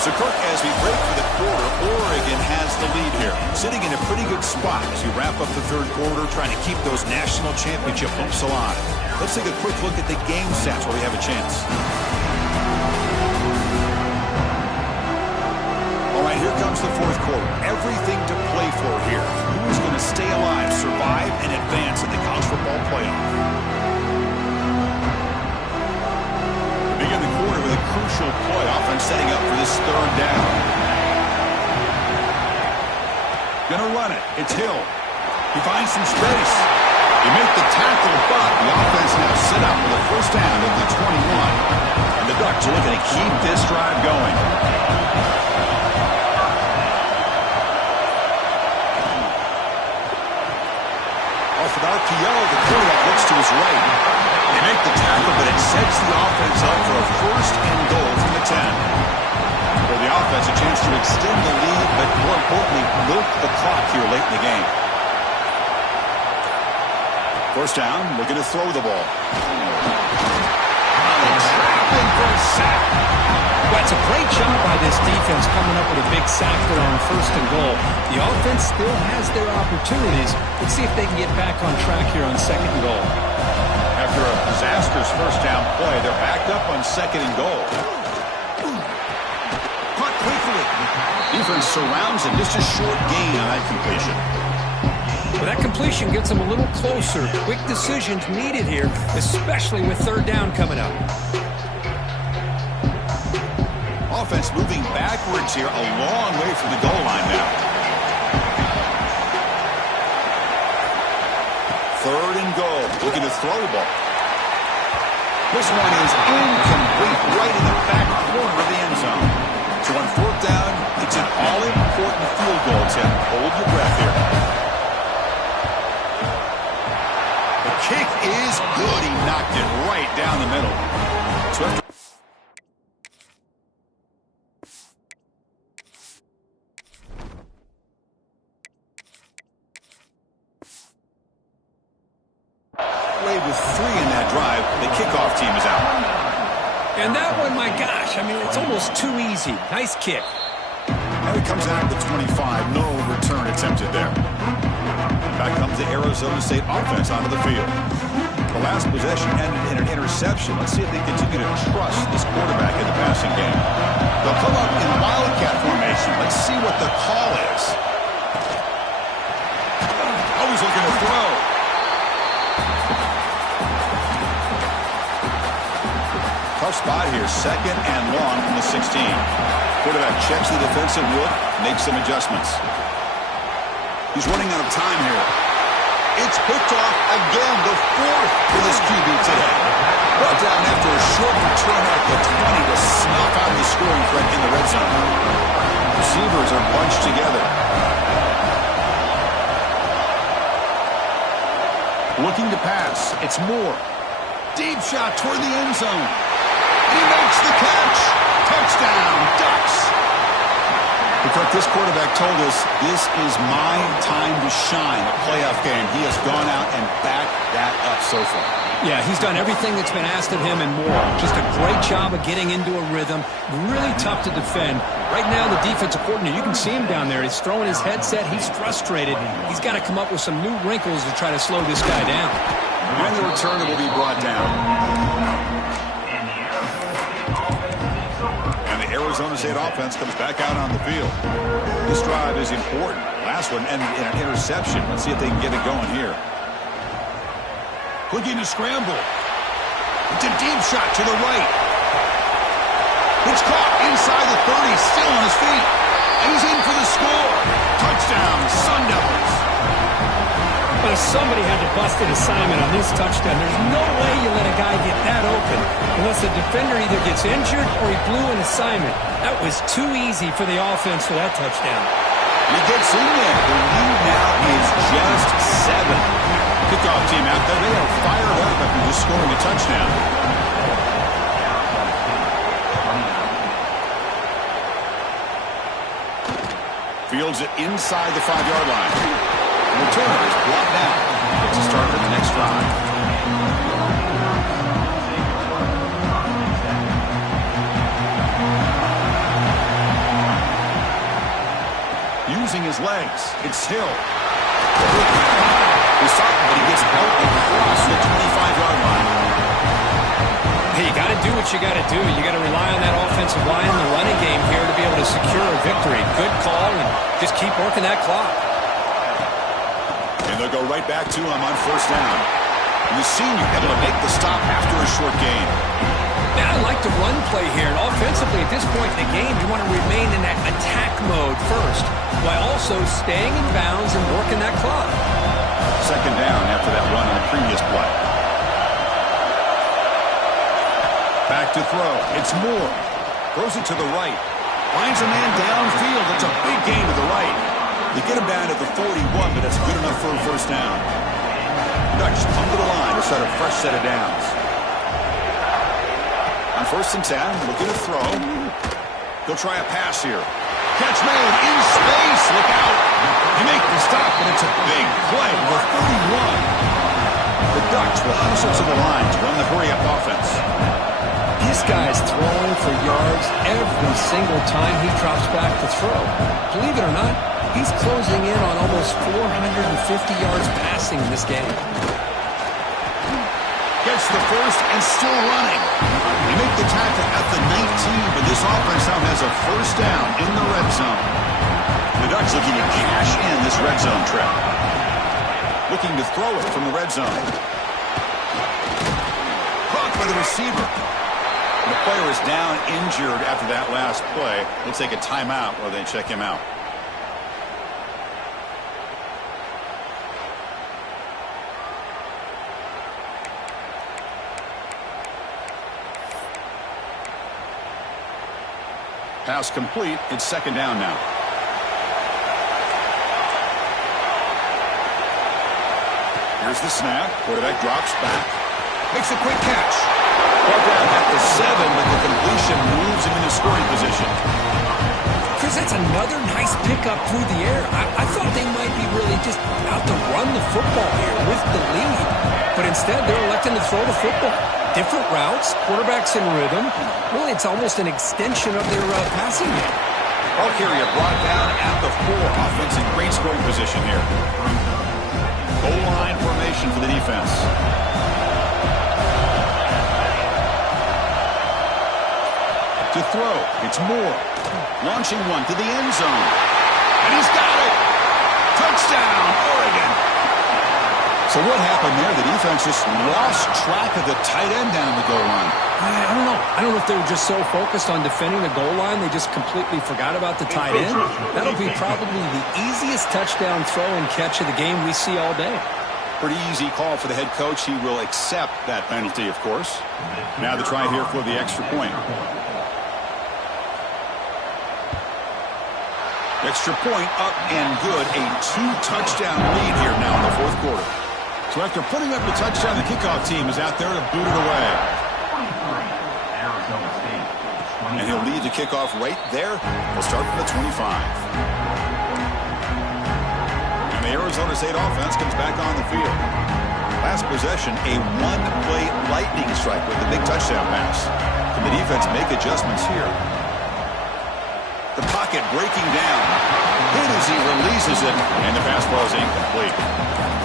So, Kirk, as we break for the quarter, Oregon has the lead here. Sitting in a pretty good spot as we wrap up the third quarter, trying to keep those national championship hopes alive. Let's take a quick look at the game stats while we have a chance. All right, here comes the fourth quarter. Everything to play for here. Who's going to stay alive, survive, and advance in the college football playoff? We begin the quarter with a crucial play. Offense setting up for this third down. Gonna run it. It's Hill. He finds some space. He make the tackle, but the offense now set up with a first down at the 21. And the Ducks are looking to keep this drive going. to his right. They make the tackle, but it sets the offense up for a first and goal from the 10. For the offense, a chance to extend the lead, but more importantly, milk the clock here late in the game. First down, looking to throw the ball. Trapping for a sack. That's a great job by this defense coming up with a big sack there on first and goal. The offense still has their opportunities. Let's see if they can get back on track here on second and goal. After a disastrous first down play, they're backed up on second and goal. Caught quickly. Defense surrounds him. Just a short gain on that completion. Well, that completion gets them a little closer. Quick decisions needed here, especially with third down coming up. Offense moving backwards here, a long way from the goal line now. Third and goal, looking to throw the ball. This one is incomplete, right in the back corner of the end zone. So on fourth down, it's an all-important field goal, Tim. Hold your breath here. The kick is good. He knocked it right down the middle. So after with 3 in that drive, the kickoff team is out. And that one, my gosh, I mean, it's almost too easy. Nice kick. And it comes out at the 25. No return attempted there. Back comes the Arizona State offense onto the field. The last possession ended in an interception. Let's see if they continue to trust this quarterback in the passing game. They'll come up in wildcat formation. Let's see what the call is. Always looking to throw. Tough spot here, second and long from the 16. Quarterback checks the defensive look, makes some adjustments. He's running out of time here. It's picked off again, the 4th for this QB today. Brought down after a short return at the 20 to snuff out the scoring threat in the red zone. Receivers are bunched together. Looking to pass, it's Moore. Deep shot toward the end zone. He makes the catch. Touchdown, Ducks. Because this quarterback told us this is my time to shine. A playoff game. He has gone out and backed that up so far. Yeah, he's done everything that's been asked of him and more. Just a great job of getting into a rhythm. Really tough to defend. Right now, the defensive coordinator, you can see him down there. He's throwing his headset. He's frustrated. He's got to come up with some new wrinkles to try to slow this guy down. And the returner will be brought down. Arizona State offense comes back out on the field. This drive is important. Last one ended in an interception. Let's see if they can get it going here. Looking to scramble. It's a deep shot to the right. It's caught inside the 30, still on his feet. And he's in for the score. Touchdown, Sun Devils. But somebody had to bust an assignment on this touchdown. There's no way you let a guy get that open unless the defender either gets injured or he blew an assignment. That was too easy for the offense for that touchdown. He gets in there. The lead now is just 7. Kickoff team out there. They are fired up after just scoring a touchdown. Fields it inside the 5-yard line. The returner is blocked out. Gets a start for the next drive. Using his legs, it's Hill. He's something, but he gets out across the 25-yard line. Hey, you got to do what you got to do. You got to rely on that offensive line in the running game here to be able to secure a victory. Good call, and just keep working that clock. And they'll go right back to him on first down. And the senior able to make the stop after a short gain. Now, I like the run play here. And offensively, at this point in the game, you want to remain in that attack mode first, while also staying in bounds and working that clock. Second down after that run on the previous play. Back to throw. It's Moore. Throws it to the right. Finds a man downfield. It's a big gain to the right. They get him down at the 41, but that's good enough for a first down. Ducks come to the line to start a fresh set of downs. On 1st and 10, looking to throw. He'll try a pass here. Catch made in space. Look out. They make the stop, and it's a big play. Number 31. The Ducks will hustle to the line to run the hurry-up offense. This guy's throwing for yards every single time he drops back to throw. Believe it or not, he's closing in on almost 450 yards passing in this game. Gets the first and still running. They make the tackle at the 19, but this offense now has a first down in the red zone. The Ducks looking to cash in this red zone trip. Looking to throw it from the red zone. Caught by the receiver. The player is down injured after that last play. We'll take a timeout while they check him out. Pass complete. It's 2nd down now. Here's the snap. Quarterback drops back. Makes a quick catch. Brought down at the 7, but the completion moves him into scoring position. Chris, that's another nice pickup through the air. I thought they might be really just out to run the football here with the lead. But instead, they're electing to throw the football. Different routes, quarterbacks in rhythm. Really, it's almost an extension of their passing game. Ball carrier brought down at the 4. Offense in great scoring position here. Goal line formation for the defense. To throw, it's Moore. Launching one to the end zone. And he's got it! Touchdown, Oregon! So what happened there? The defense just lost track of the tight end down the goal line. I don't know. I don't know if they were just so focused on defending the goal line, they just completely forgot about the tight end. That'll be probably the easiest touchdown throw and catch of the game we see all day. Pretty easy call for the head coach. He will accept that penalty, of course. Now the try here for the extra point. Extra point up and good. A 2-touchdown lead here now in the 4th quarter. So after putting up the touchdown, the kickoff team is out there to boot it away. And he'll lead the kickoff right there. We'll start from the 25. And the Arizona State offense comes back on the field. Last possession, a 1-play lightning strike with a big touchdown pass. Can the defense make adjustments here? The pocket breaking down. Hit as he releases it, and the pass ball is incomplete.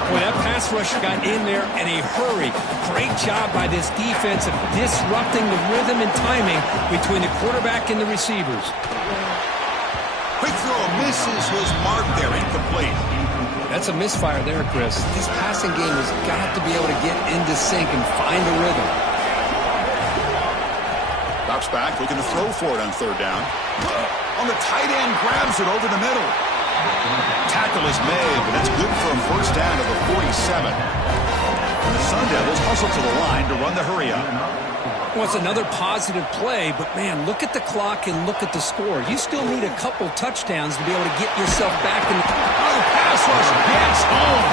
Boy, that pass rush got in there in a hurry. Great job by this defense of disrupting the rhythm and timing between the quarterback and the receivers. Quick throw misses his mark there, incomplete. That's a misfire there, Chris. This passing game has got to be able to get into sync and find a rhythm. Drops back, looking to throw for it on 3rd down. On the tight end, grabs it over the middle. Tackle is made, but it's good for a first down to the 47. And the Sun Devils hustle to the line to run the hurry-up. Well, it's another positive play, but, man, look at the clock and look at the score. You still need a couple touchdowns to be able to get yourself back in the... Oh, pass rush gets home.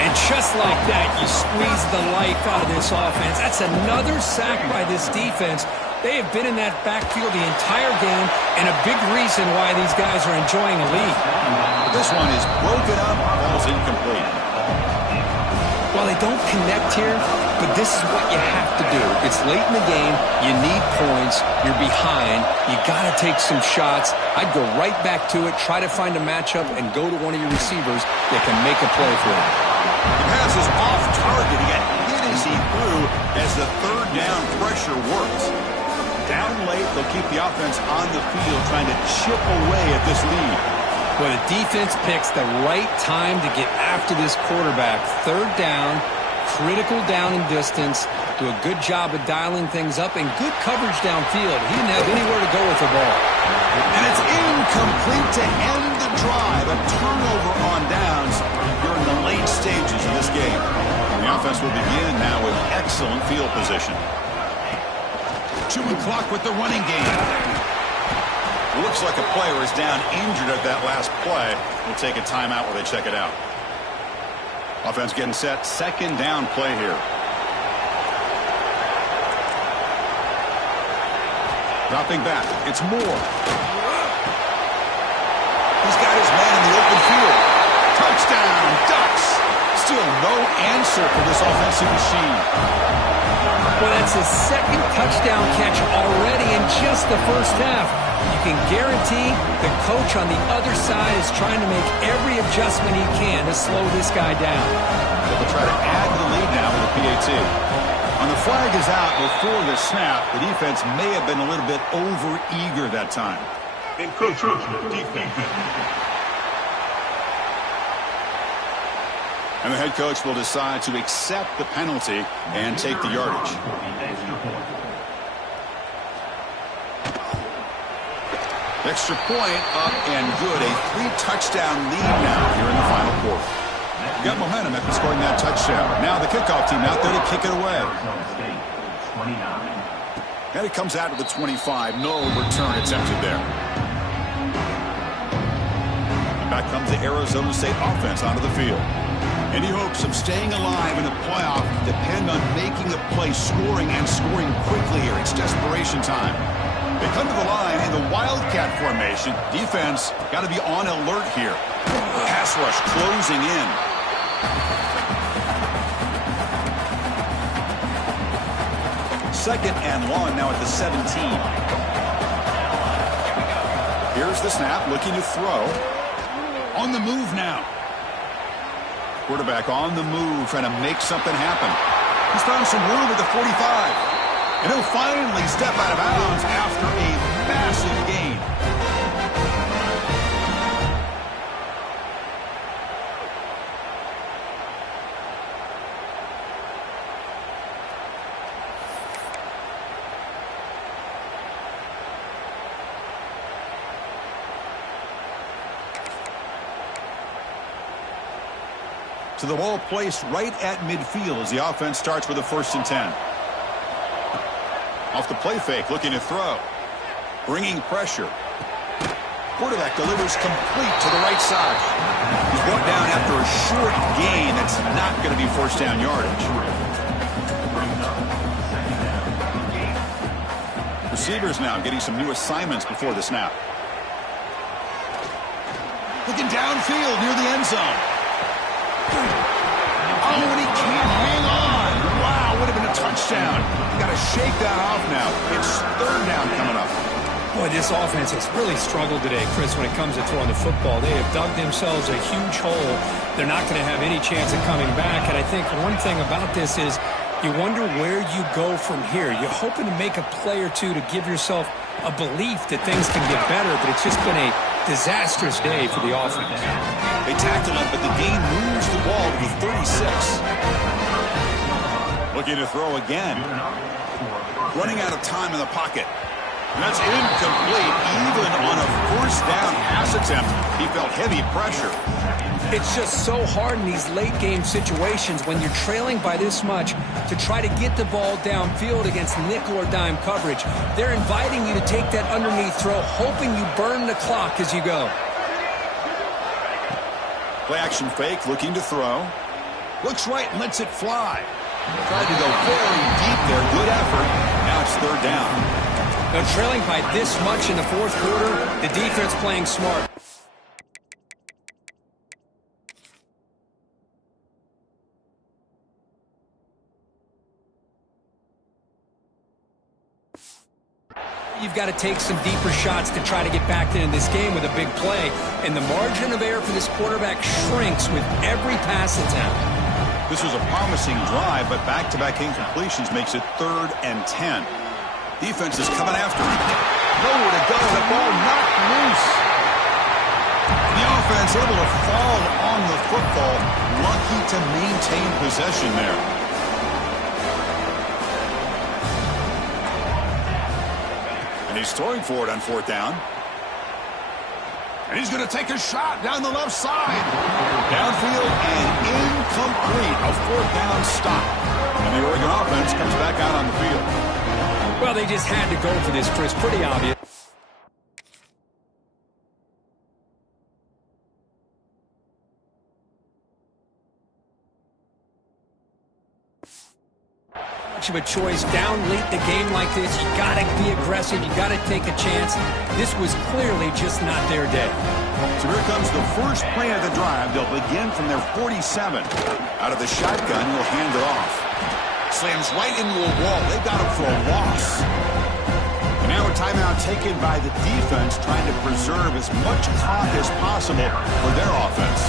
And just like that, you squeeze the life out of this offense. That's another sack by this defense. They have been in that backfield the entire game, and a big reason why these guys are enjoying a lead. This one is broken up, falls incomplete. Well, they don't connect here, but this is what you have to do. It's late in the game. You need points. You're behind. You got to take some shots. I'd go right back to it, try to find a matchup, and go to one of your receivers that can make a play for you. The pass is off target. He got hit as he threw as the 3rd down pressure works. Down late, they'll keep the offense on the field trying to chip away at this lead. Well, the defense picks the right time to get after this quarterback. 3rd down, critical down and distance. Do a good job of dialing things up and good coverage downfield. He didn't have anywhere to go with the ball. And it's incomplete to end the drive. A turnover on downs during the late stages of this game. And the offense will begin now with excellent field position. Chewing clock with the running game. Looks like a player is down injured at that last play. We'll take a timeout while they check it out. Offense getting set. Second down play here. Dropping back. It's Moore. He's got his man in the open field. Touchdown, Ducks. Still no answer for this offensive machine. Well, that's his second touchdown catch already in just the first half. You can guarantee the coach on the other side is trying to make every adjustment he can to slow this guy down. They'll try to add to the lead now with a PAT. When the flag is out before the snap, the defense may have been a little bit over-eager that time. Encroachment defense. And the head coach will decide to accept the penalty and take the yardage. Extra point up and good. A 3-touchdown lead now here in the final quarter. Got momentum after scoring that touchdown. Now the kickoff team out there to kick it away. And it comes out to the 25. No return attempted there. And back comes the Arizona State offense onto the field. Any hopes of staying alive in the playoff depend on making a play, scoring and scoring quickly here. It's desperation time. They come to the line in the Wildcat formation. Defense got to be on alert here. Pass rush closing in. Second and long now at the 17. Here's the snap, looking to throw. On the move now. Quarterback on the move, trying to make something happen. He's found some room at the 45. And he'll finally step out of bounds after a massive gain. So the ball placed right at midfield as the offense starts with a 1st and 10. Off the play fake, looking to throw. Bringing pressure. Quarterback delivers complete to the right side. He's brought down after a short gain that's not going to be first down yardage. Receivers now getting some new assignments before the snap. Looking downfield near the end zone. Oh, and he can't hang on. Wow, would have been a touchdown. Got to shake that off now. It's 3rd down coming up. Boy, this offense has really struggled today, Chris, when it comes to throwing the football. They have dug themselves a huge hole. They're not going to have any chance of coming back. And I think one thing about this is you wonder where you go from here. You're hoping to make a play or two to give yourself a belief that things can get better, but it's just been a disastrous day for the offense. They tackle him, but the gain moves the ball to the 36. Looking to throw again. Running out of time in the pocket. And that's incomplete. Even on a 1st down pass attempt, he felt heavy pressure. It's just so hard in these late-game situations when you're trailing by this much to try to get the ball downfield against nickel or dime coverage. They're inviting you to take that underneath throw, hoping you burn the clock as you go. Play action fake, looking to throw. Looks right and lets it fly. Tried to go very deep there. Good effort. Now it's 3rd down. Now trailing by this much in the 4th quarter, the defense playing smart. You've got to take some deeper shots to try to get back into this game with a big play. And the margin of error for this quarterback shrinks with every pass attempt. This was a promising drive, but back-to-back incompletions makes it 3rd and 10. Defense is coming after him. Nowhere to go. The ball knocked loose. The offense able to fall on the football. Lucky to maintain possession there. And he's throwing for it on 4th down. And he's going to take a shot down the left side. Downfield and incomplete. A 4th down stop. And the Oregon offense comes back out on the field. Well, they just had to go for this, Chris. Pretty obvious. much of a choice. Down late in the game like this, you got to be aggressive. You got to take a chance. This was clearly just not their day. So here comes the first play of the drive. They'll begin from their 47. Out of the shotgun, he'll hand it off. Slams right into a wall. They got him for a loss. And now a timeout taken by the defense, trying to preserve as much clock as possible for their offense.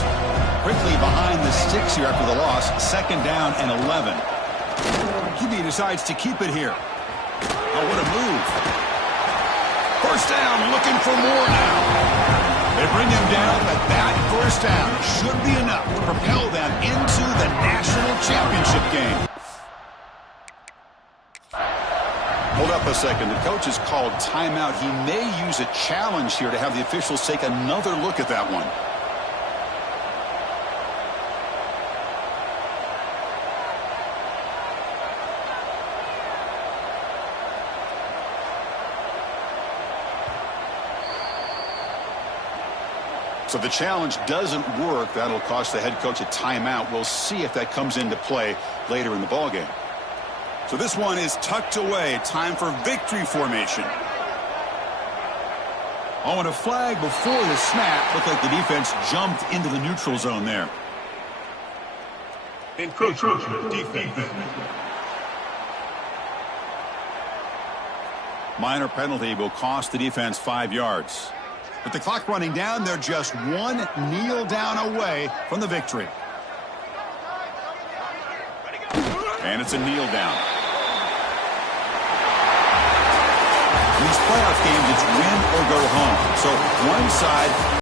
Quickly behind the sticks here after the loss. 2nd down and 11. QB decides to keep it here. Oh, what a move. 1st down, looking for more now. They bring him down, but that 1st down should be enough to propel them into the national championship game. Hold up a second. The coach has called timeout. He may use a challenge here to have the officials take another look at that one. So the challenge doesn't work. That'll cost the head coach a timeout. We'll see if that comes into play later in the ballgame. So this one is tucked away. Time for victory formation. Oh, and a flag before the snap. Looked like the defense jumped into the neutral zone there. Encroachment defense. Minor penalty will cost the defense 5 yards. With the clock running down, they're just one kneel down away from the victory. And it's a kneel down. In these playoff games, it's win or go home. So one side